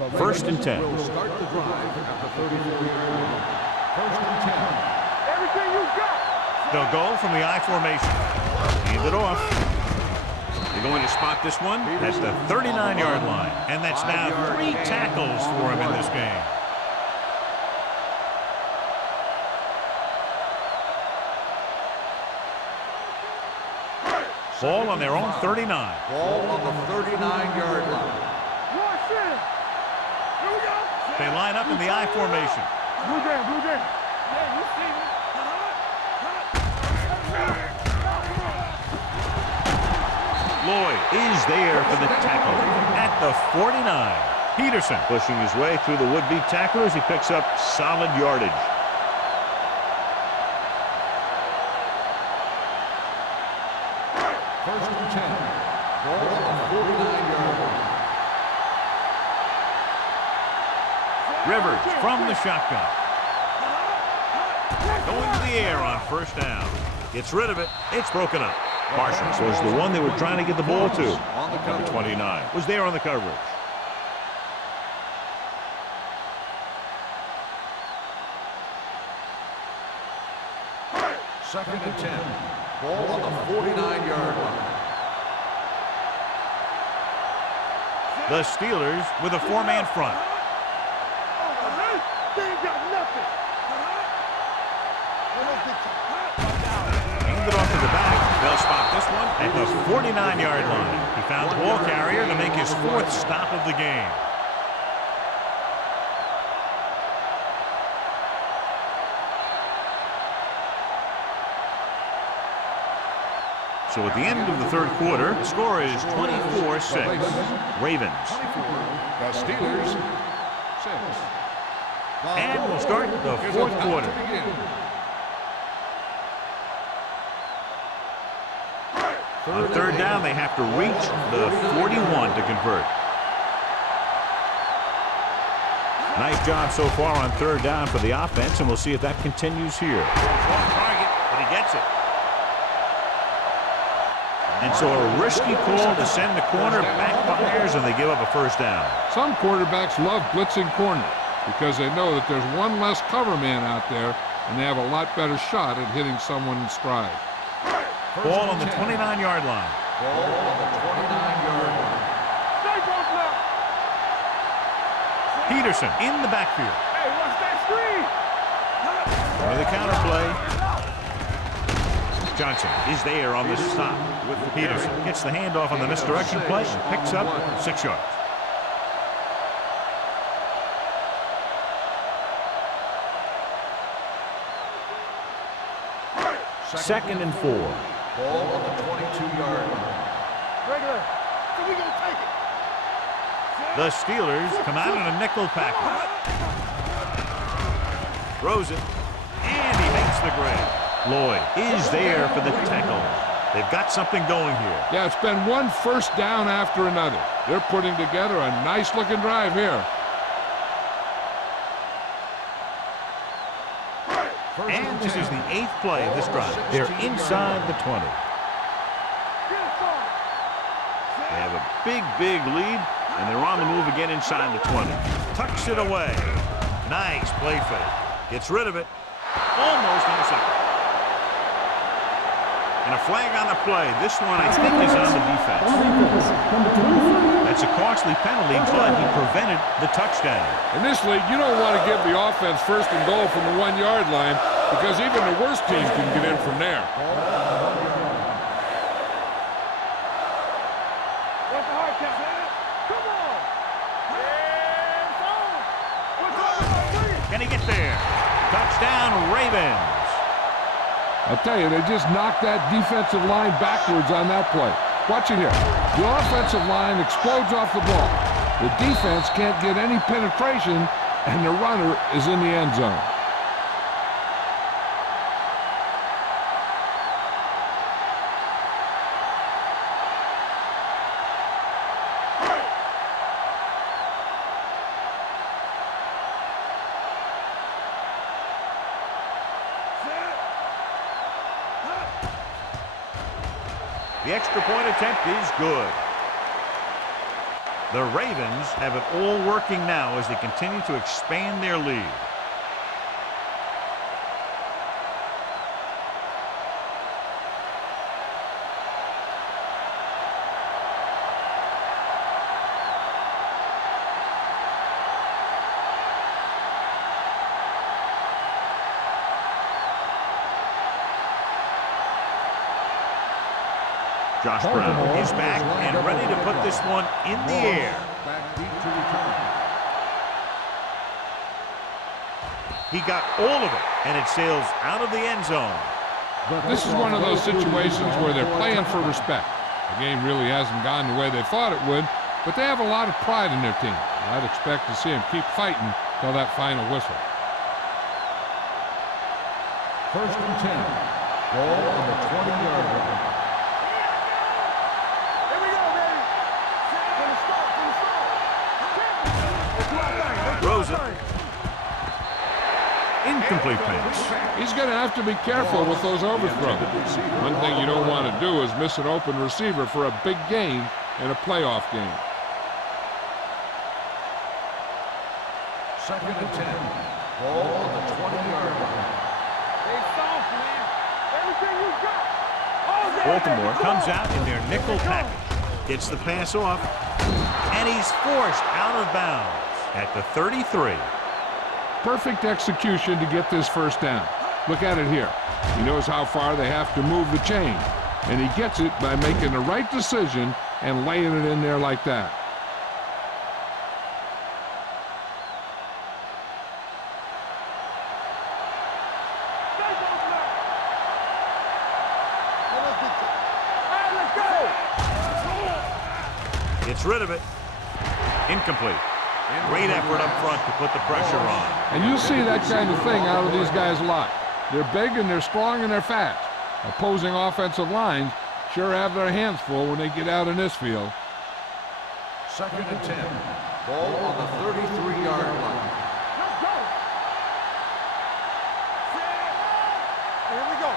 line. First and 10. Will start the drive at the 34-yard line. First and 10. Everything you got. They'll go from the I formation. Hand it off. They're going to spot this one at the 39-yard line. And that's now 3 tackles for him in this game. Ball on their own 39. Ball on the 39-yard line. They line up in the I formation. Blue jam, blue jam. Yeah, you see me. Lloyd is there for the tackle at the 49. Peterson pushing his way through the would-be tacklers. He picks up solid yardage. First and 10. Ball on the 49-yard line. Rivers from the shotgun. Going to the air on first down. Gets rid of it. It's broken up. Parsons was the one they were trying to get the ball to. Number 29 was there on the coverage. Second and 10. Ball on the 49-yard line. The Steelers with a 4-man front. They ain't got nothing. Hand it off to the back. They'll spot this one at the 49-yard line. He found the ball carrier to make his 4th stop of the game. So at the end of the 3rd quarter, the score is 24-6. Ravens. The Steelers, 6. And we'll start the 4th quarter. On 3rd down, they have to reach the 41 to convert. Nice job so far on 3rd down for the offense, and we'll see if that continues here. Long target, but he gets it. And so a risky call to send the corner backfires, and they give up a 1st down. Some quarterbacks love blitzing corner because they know that there's one less cover man out there, and they have a lot better shot at hitting someone in stride. Ball on the 29-yard line. Ball on the 29-yard line. Peterson in the backfield. Hey, watch that screen. With the counter play. Johnson is there on the stop with Peterson. Gets the handoff on the misdirection play and picks up 6 yards. Second and 4. Ball on the 22-yard line. Regular. So we gonna take it. The Steelers come out in a nickel package. Throws it, and he makes the grab. Lloyd is there for the tackle. They've got something going here. Yeah, it's been one first down after another. They're putting together a nice-looking drive here. And this is the 8th play of this drive. They're inside the 20. They have a big lead, and they're on the move again inside the 20. Tucks it away. Nice play fake. Gets rid of it. Almost intercepted. And a flag on the play. This one, I think, is on the defense. That's a costly penalty, but he prevented the touchdown. In this league, you don't want to give the offense first and goal from the 1-yard line because even the worst team can get in from there. What's the hard count? Come on. Can he get there? Touchdown, Ravens. I tell you, they just knocked that defensive line backwards on that play. Watch it here. The offensive line explodes off the ball. The defense can't get any penetration, and the runner is in the end zone. The extra point attempt is good. The Ravens have it all working now as they continue to expand their lead. Josh Brown is back and ready to put this one in the air. Back deep to return. He got all of it, and it sails out of the end zone. This is one of those situations where they're playing for respect. The game really hasn't gone the way they thought it would, but they have a lot of pride in their team. I'd expect to see them keep fighting till that final whistle. First and 10. Ball on the 20-yard line. Throws it. Incomplete pass. He's going to have to be careful with those overthrows. One thing you don't want to do is miss an open receiver for a big gain in a playoff game. Second and 10. Ball on the 20-yard line. Hey, soft, man. Everything you got. Baltimore comes out in their nickel package. Gets the pass off. And he's forced out of bounds at the 33. Perfect execution to get this first down. Look at it here. He knows how far they have to move the chain, and he gets it by making the right decision and laying it in there like that. Gets rid of it. Incomplete. Great effort up front to put the pressure on. And you see that kind of thing out of these guys a lot. They're big and they're strong and they're fast. Opposing offensive lines sure have their hands full when they get out in this field. Second and 10. Ball on the 33-yard line. Let's go. Here we go.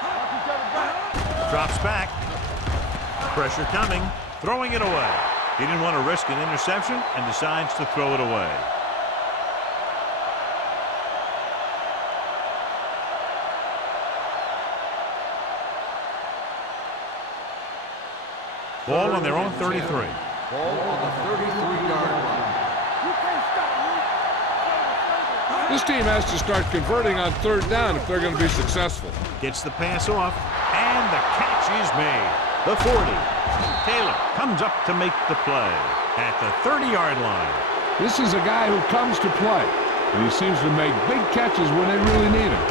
Watch each other back. Drops back. Pressure coming. Throwing it away. He didn't want to risk an interception and decides to throw it away. Ball on their own 33. Ball on the 33-yard line. You can't stop me. This team has to start converting on third down if they're going to be successful. Gets the pass off, and the catch is made. The 40. Taylor comes up to make the play at the 30-yard line. This is a guy who comes to play, and he seems to make big catches when they really need him.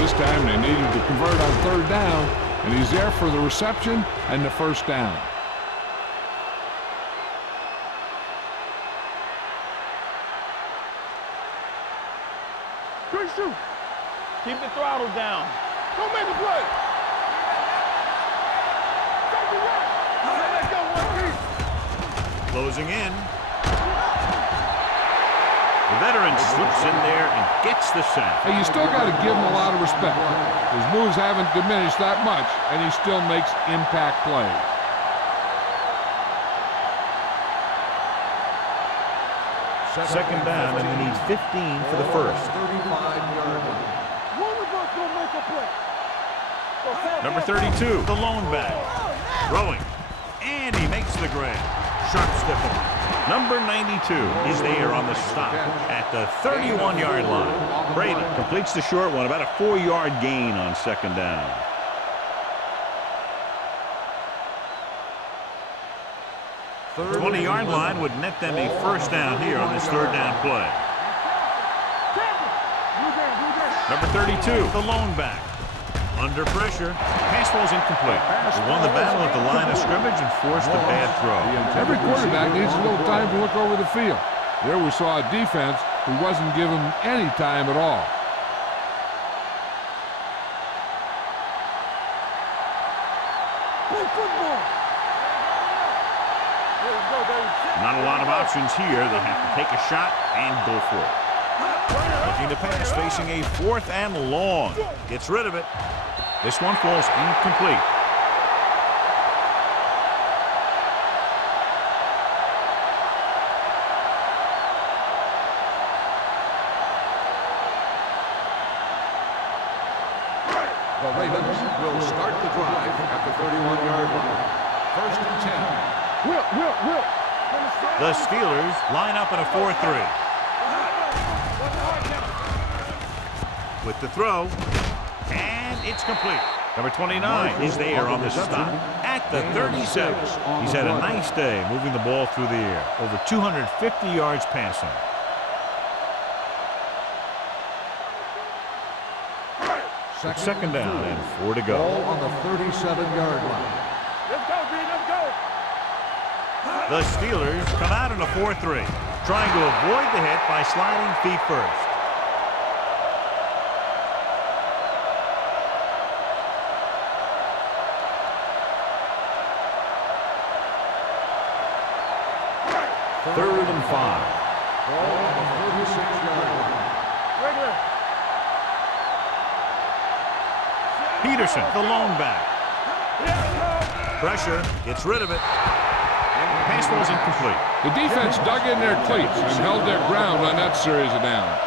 This time they needed to convert on third down, and he's there for the reception and the first down. Quick shoot. Keep the throttle down. Don't make the play. Take the right. Let's go, one piece. Closing in. The veteran slips in there and gets the sack. Hey, you still got to give him a lot of respect. His moves haven't diminished that much, and he still makes impact plays. Second down, and they need 15 for the first. 35-yard line. One of us gonna make a play. Number 32, the lone back. Throwing. And he makes the grab. Sharp stiffle. Number 92 is there on the stop at the 31-yard line. Brady completes the short one, about a 4-yard gain on second down. The 20-yard line would net them a first down here on this third down play. Number 32, the lone back. Under pressure. Pass falls incomplete. He won the battle at the line of scrimmage and forced a bad throw. Every quarterback needs a little time to look over the field. There we saw a defense who wasn't given any time at all. Not a lot of options here. They have to take a shot and go for it. Looking to pass, facing a 4th and long. Gets rid of it. This one falls incomplete. The Ravens will start the drive at the 31-yard line. First and 10. Whip. The Steelers line up in a 4-3. With the throw, and it's complete. Number 29 is there on the stop at the 37. He's had a nice day moving the ball through the air. Over 250 yards passing. Second down and 4 to go. Ball on the 37-yard line. Let's go, B. Let's go. The Steelers come out in a 4-3, trying to avoid the hit by sliding feet first. Third and 5. Ball on the 36-yard line. Regular. Peterson, the lone back. Pressure, gets rid of it. Pass falls incomplete. The defense dug in their cleats and held their ground on that series of downs.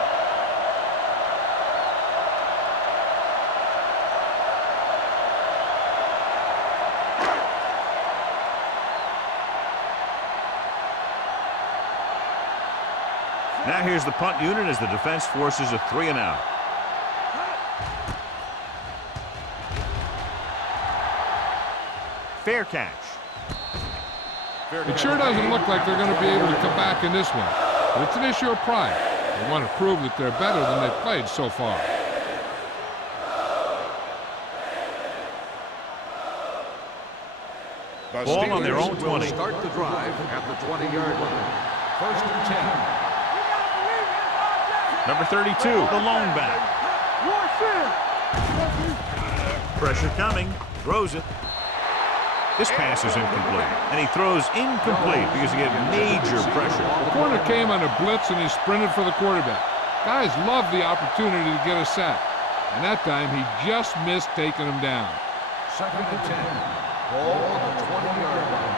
Now here's the punt unit as the defense forces a 3-and-out. Fair catch. It sure doesn't look like they're going to be able to come back in this one. But it's an issue of pride. They want to prove that they're better than they've played so far. Ball on their own 20. Start the drive at the 20-yard line. First and 10. Number 32, the lone back. Pressure coming. Throws it. This pass is incomplete. And he throws incomplete because he had major pressure. The corner came on a blitz and he sprinted for the quarterback. Guys love the opportunity to get a sack. And that time he just missed taking him down. Second and 10. Ball on the 20-yard line.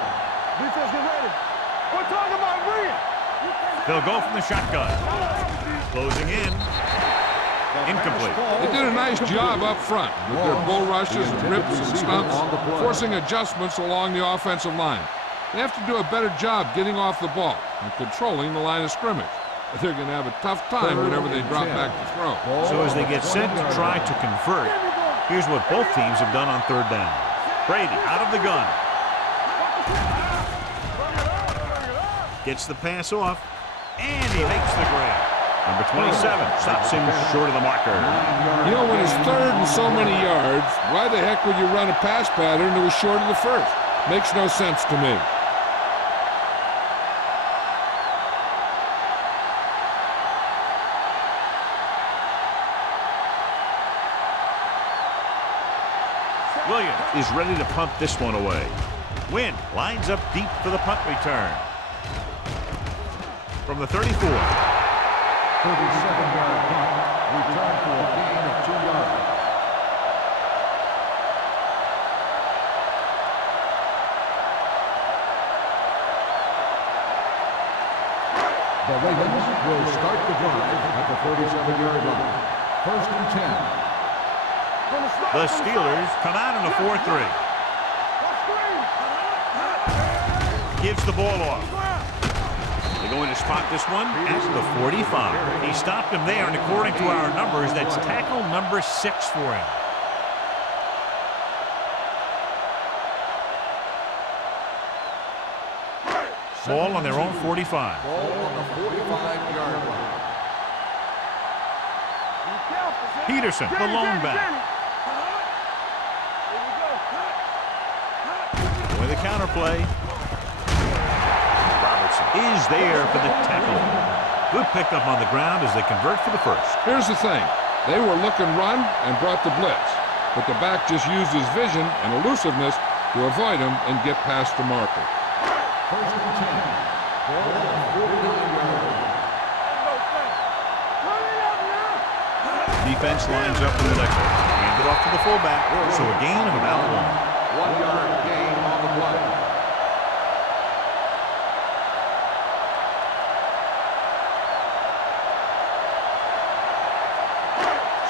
Defense, get ready. We're talking about bringing. They'll go from the shotgun. Closing in. Incomplete. They did a nice job up front with their bull rushes and rips and stunts, forcing adjustments along the offensive line. They have to do a better job getting off the ball and controlling the line of scrimmage. They're going to have a tough time whenever they drop back to throw. So as they get set to try to convert, Here's what both teams have done on third down. Brady out of the gun. Gets the pass off, and he makes the grab. Number 27 stops him short of the marker. You know, when it's third and so many yards, why the heck would you run a pass pattern that was short of the first? Makes no sense to me. Williams is ready to punt this one away. Wynn lines up deep for the punt return. From the 34. 37-yard punt. Return for a gain of 2 yards. The Ravens will start the drive at the 37-yard line. First and 10. The Steelers come out in a 4-3. Gives the ball off. They're going to spot this one at the 45. He stopped him there, and according to our numbers, that's tackle number 6 for him. Ball on their own 45. Ball on the 45-yard line. Peterson, the lone back. With a counterplay. Robertson is there for the tackle. Good pickup on the ground as they convert for the first. Here's the thing. They were looking run and brought the blitz, but the back just used his vision and elusiveness to avoid him and get past the marker. First and 10. Ball on the 49-yard line. Defense lines up in the next one. Hand it off to the fullback. So a gain of about 1. 1-yard gain on the play.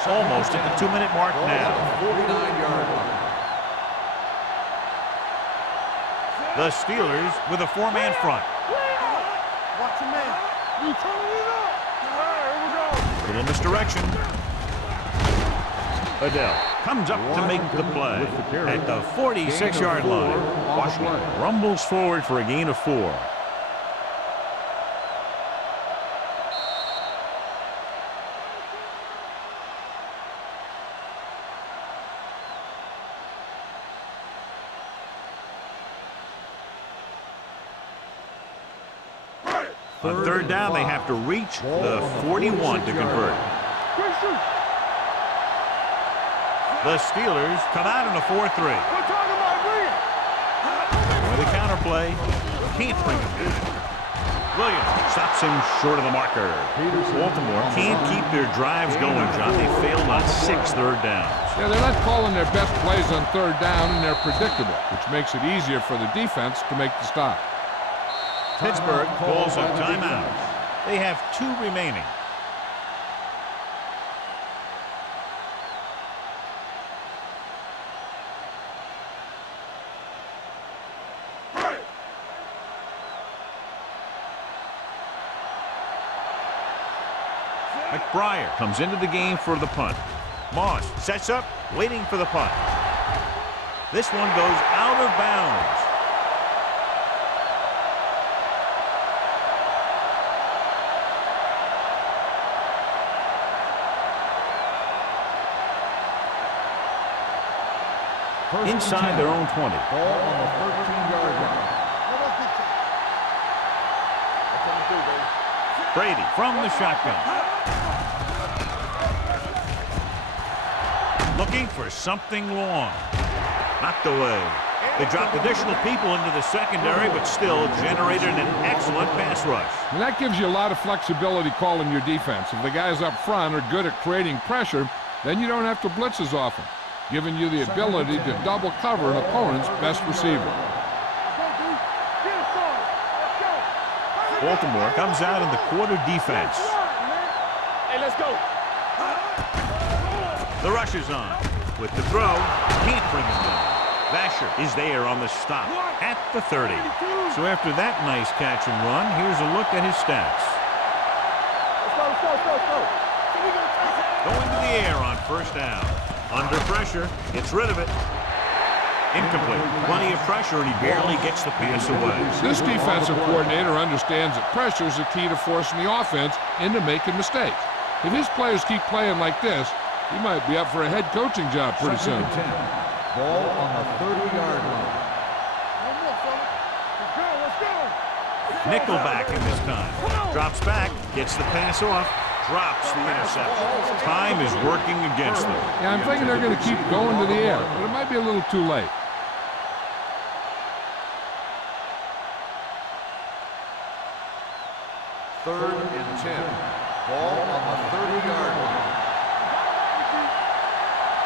Almost at the 2-minute mark now. 49-yard line. The Steelers with a 4-man front. Watch your man. You turning it up. All right, here we go. Little misdirection. Adele comes up to make the play at the 46-yard line. Washington rumbles forward for a gain of 4. On third down, they have to reach the 41 to convert. The Steelers come out in a 4-3. With a counterplay, can't bring him down. Williams stops him short of the marker. Baltimore can't keep their drives going, John. They failed on 6 third downs. Yeah, they're not calling their best plays on third down, and they're predictable, which makes it easier for the defense to make the stop. Pittsburgh calls a timeout. They have 2 remaining. McBriar comes into the game for the punt. Moss sets up, waiting for the punt. This one goes out of bounds. Inside their own 20. Ball on the 13-yard line. Brady from the shotgun. Looking for something long. Knocked away. They dropped additional people into the secondary, but still generated an excellent pass rush. And that gives you a lot of flexibility calling your defense. If the guys up front are good at creating pressure, then you don't have to blitz as often, giving you the ability to double cover an opponent's best receiver. Baltimore comes out in the quarter defense. Hey, let's go. The rush is on. With the throw, can't bring him down. Vasher is there on the stop at the 30. So after that nice catch and run, here's a look at his stats. Let's go. Going to the air on first down. Under pressure, gets rid of it. Incomplete. Plenty of pressure, and he barely gets the pass away. This defensive coordinator understands that pressure is the key to forcing the offense into making mistakes. If his players keep playing like this, he might be up for a head coaching job pretty soon. 10. Ball on the 30-yard line. One more, fella. Let's go, let's go. Nickelback in this time. Drops back, gets the pass off, drops the interception. Time is working against them. Yeah, I'm thinking they're going to keep going to the air, but it might be a little too late. Third and 10. Ball on the 30-yard line.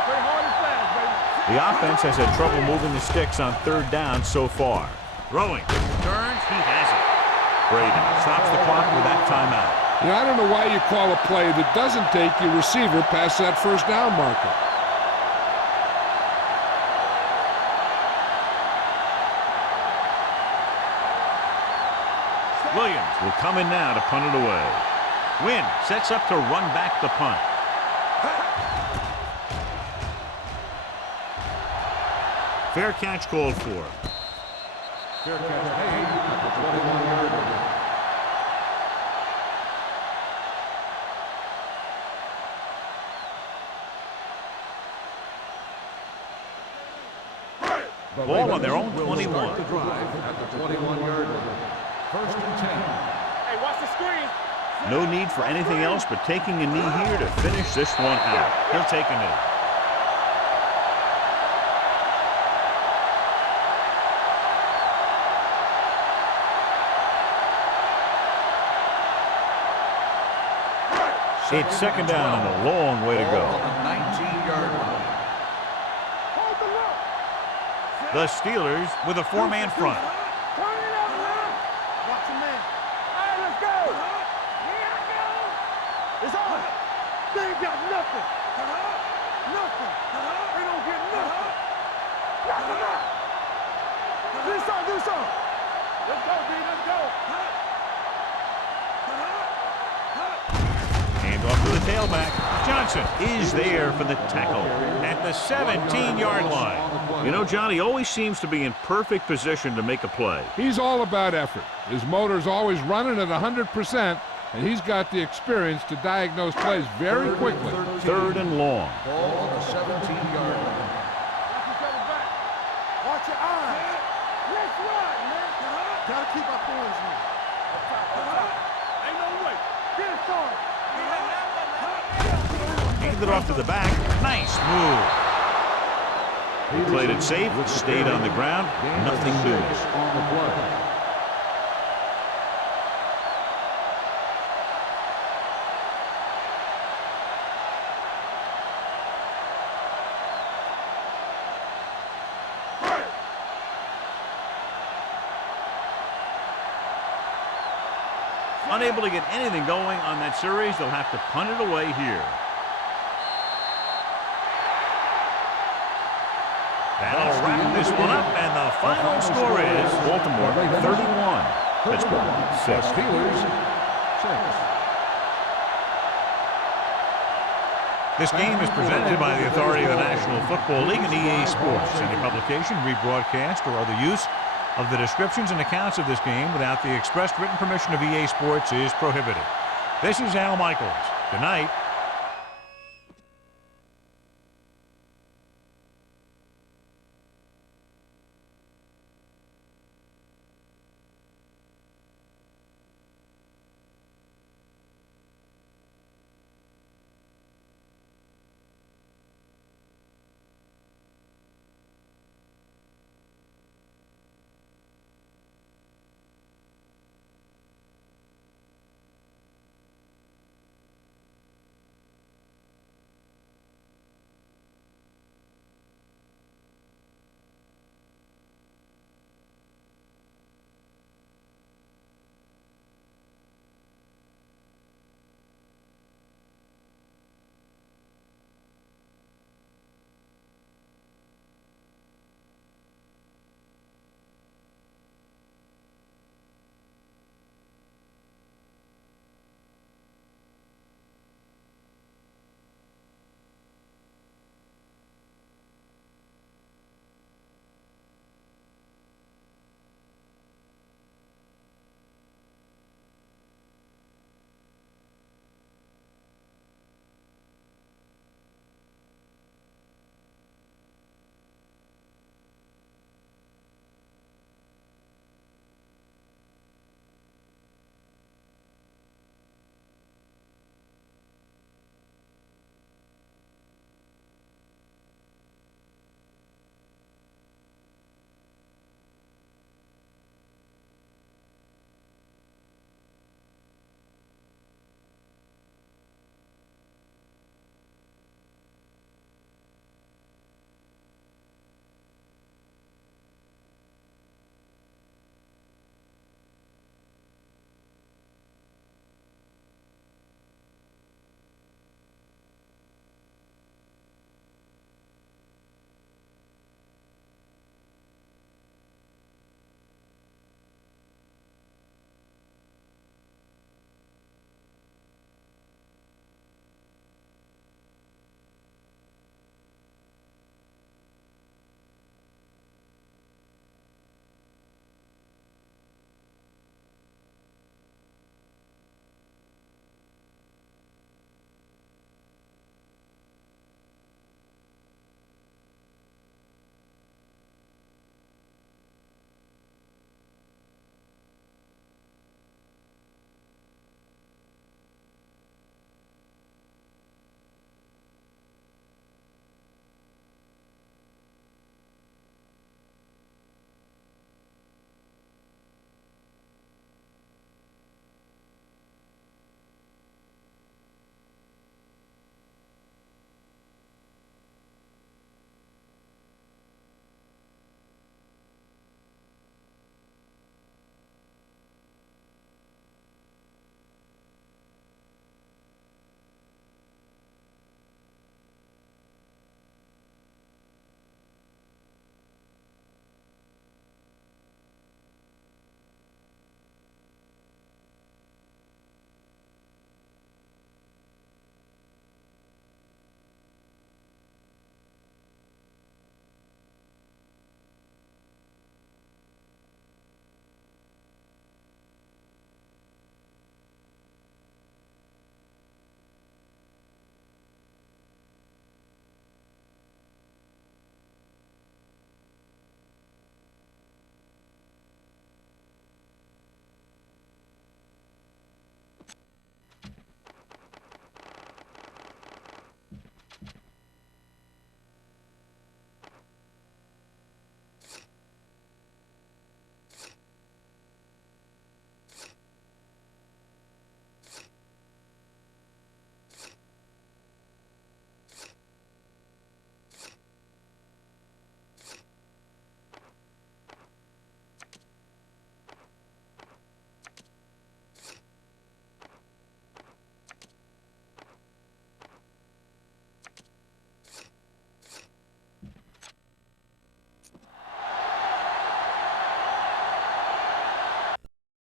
Play hard and fast, baby. The offense has had trouble moving the sticks on third down so far. Throwing. Turns. He has it. Braden stops the clock with that timeout. You know, I don't know why you call a play that doesn't take your receiver past that first down marker. Williams will come in now to punt it away. Wynn sets up to run back the punt. Fair catch called for. Fair catch made at the 21-yard line. Ball on their own Will 21. start the drive at the 21-yard line. First and 10. Hey, watch the screen. No need for anything else but taking a knee here to finish this one out. He'll take a knee. It's second down and a long way to Ball go. on the 19-yard line. Hold the rock. The Steelers with a four-man front. Turn it up, man. Watch your man. All right, let's go. Here I go. It's on. They ain't got nothing. Nothing. They don't get nothing. Watch them out. Do something, do something. Let's go, D, let's go. Hand off to the tailback. Johnson is there for the tackle at the 17-yard line. You know, John, he always seems to be in perfect position to make a play. He's all about effort. His motor's always running at 100%, and he's got the experience to diagnose plays very quickly. Third and long. Ball on the 17-yard line. Watch each other back. Watch your eyes. Let's ride, man. Gotta keep our points in. Ain't no way. Get it started. Handed off to the back. Nice move. He played it safe, stayed on the ground. Nothing doing. On the play. Unable to get anything going on that series, they'll have to punt it away here. That'll wrap this one up, and the final score is Baltimore 31, Pittsburgh 6. Steelers 6. This game is presented by the authority of the National Football League and EA Sports. Any publication, rebroadcast, or other use of the descriptions and accounts of this game without the expressed written permission of EA Sports is prohibited. This is Al Michaels. Good night.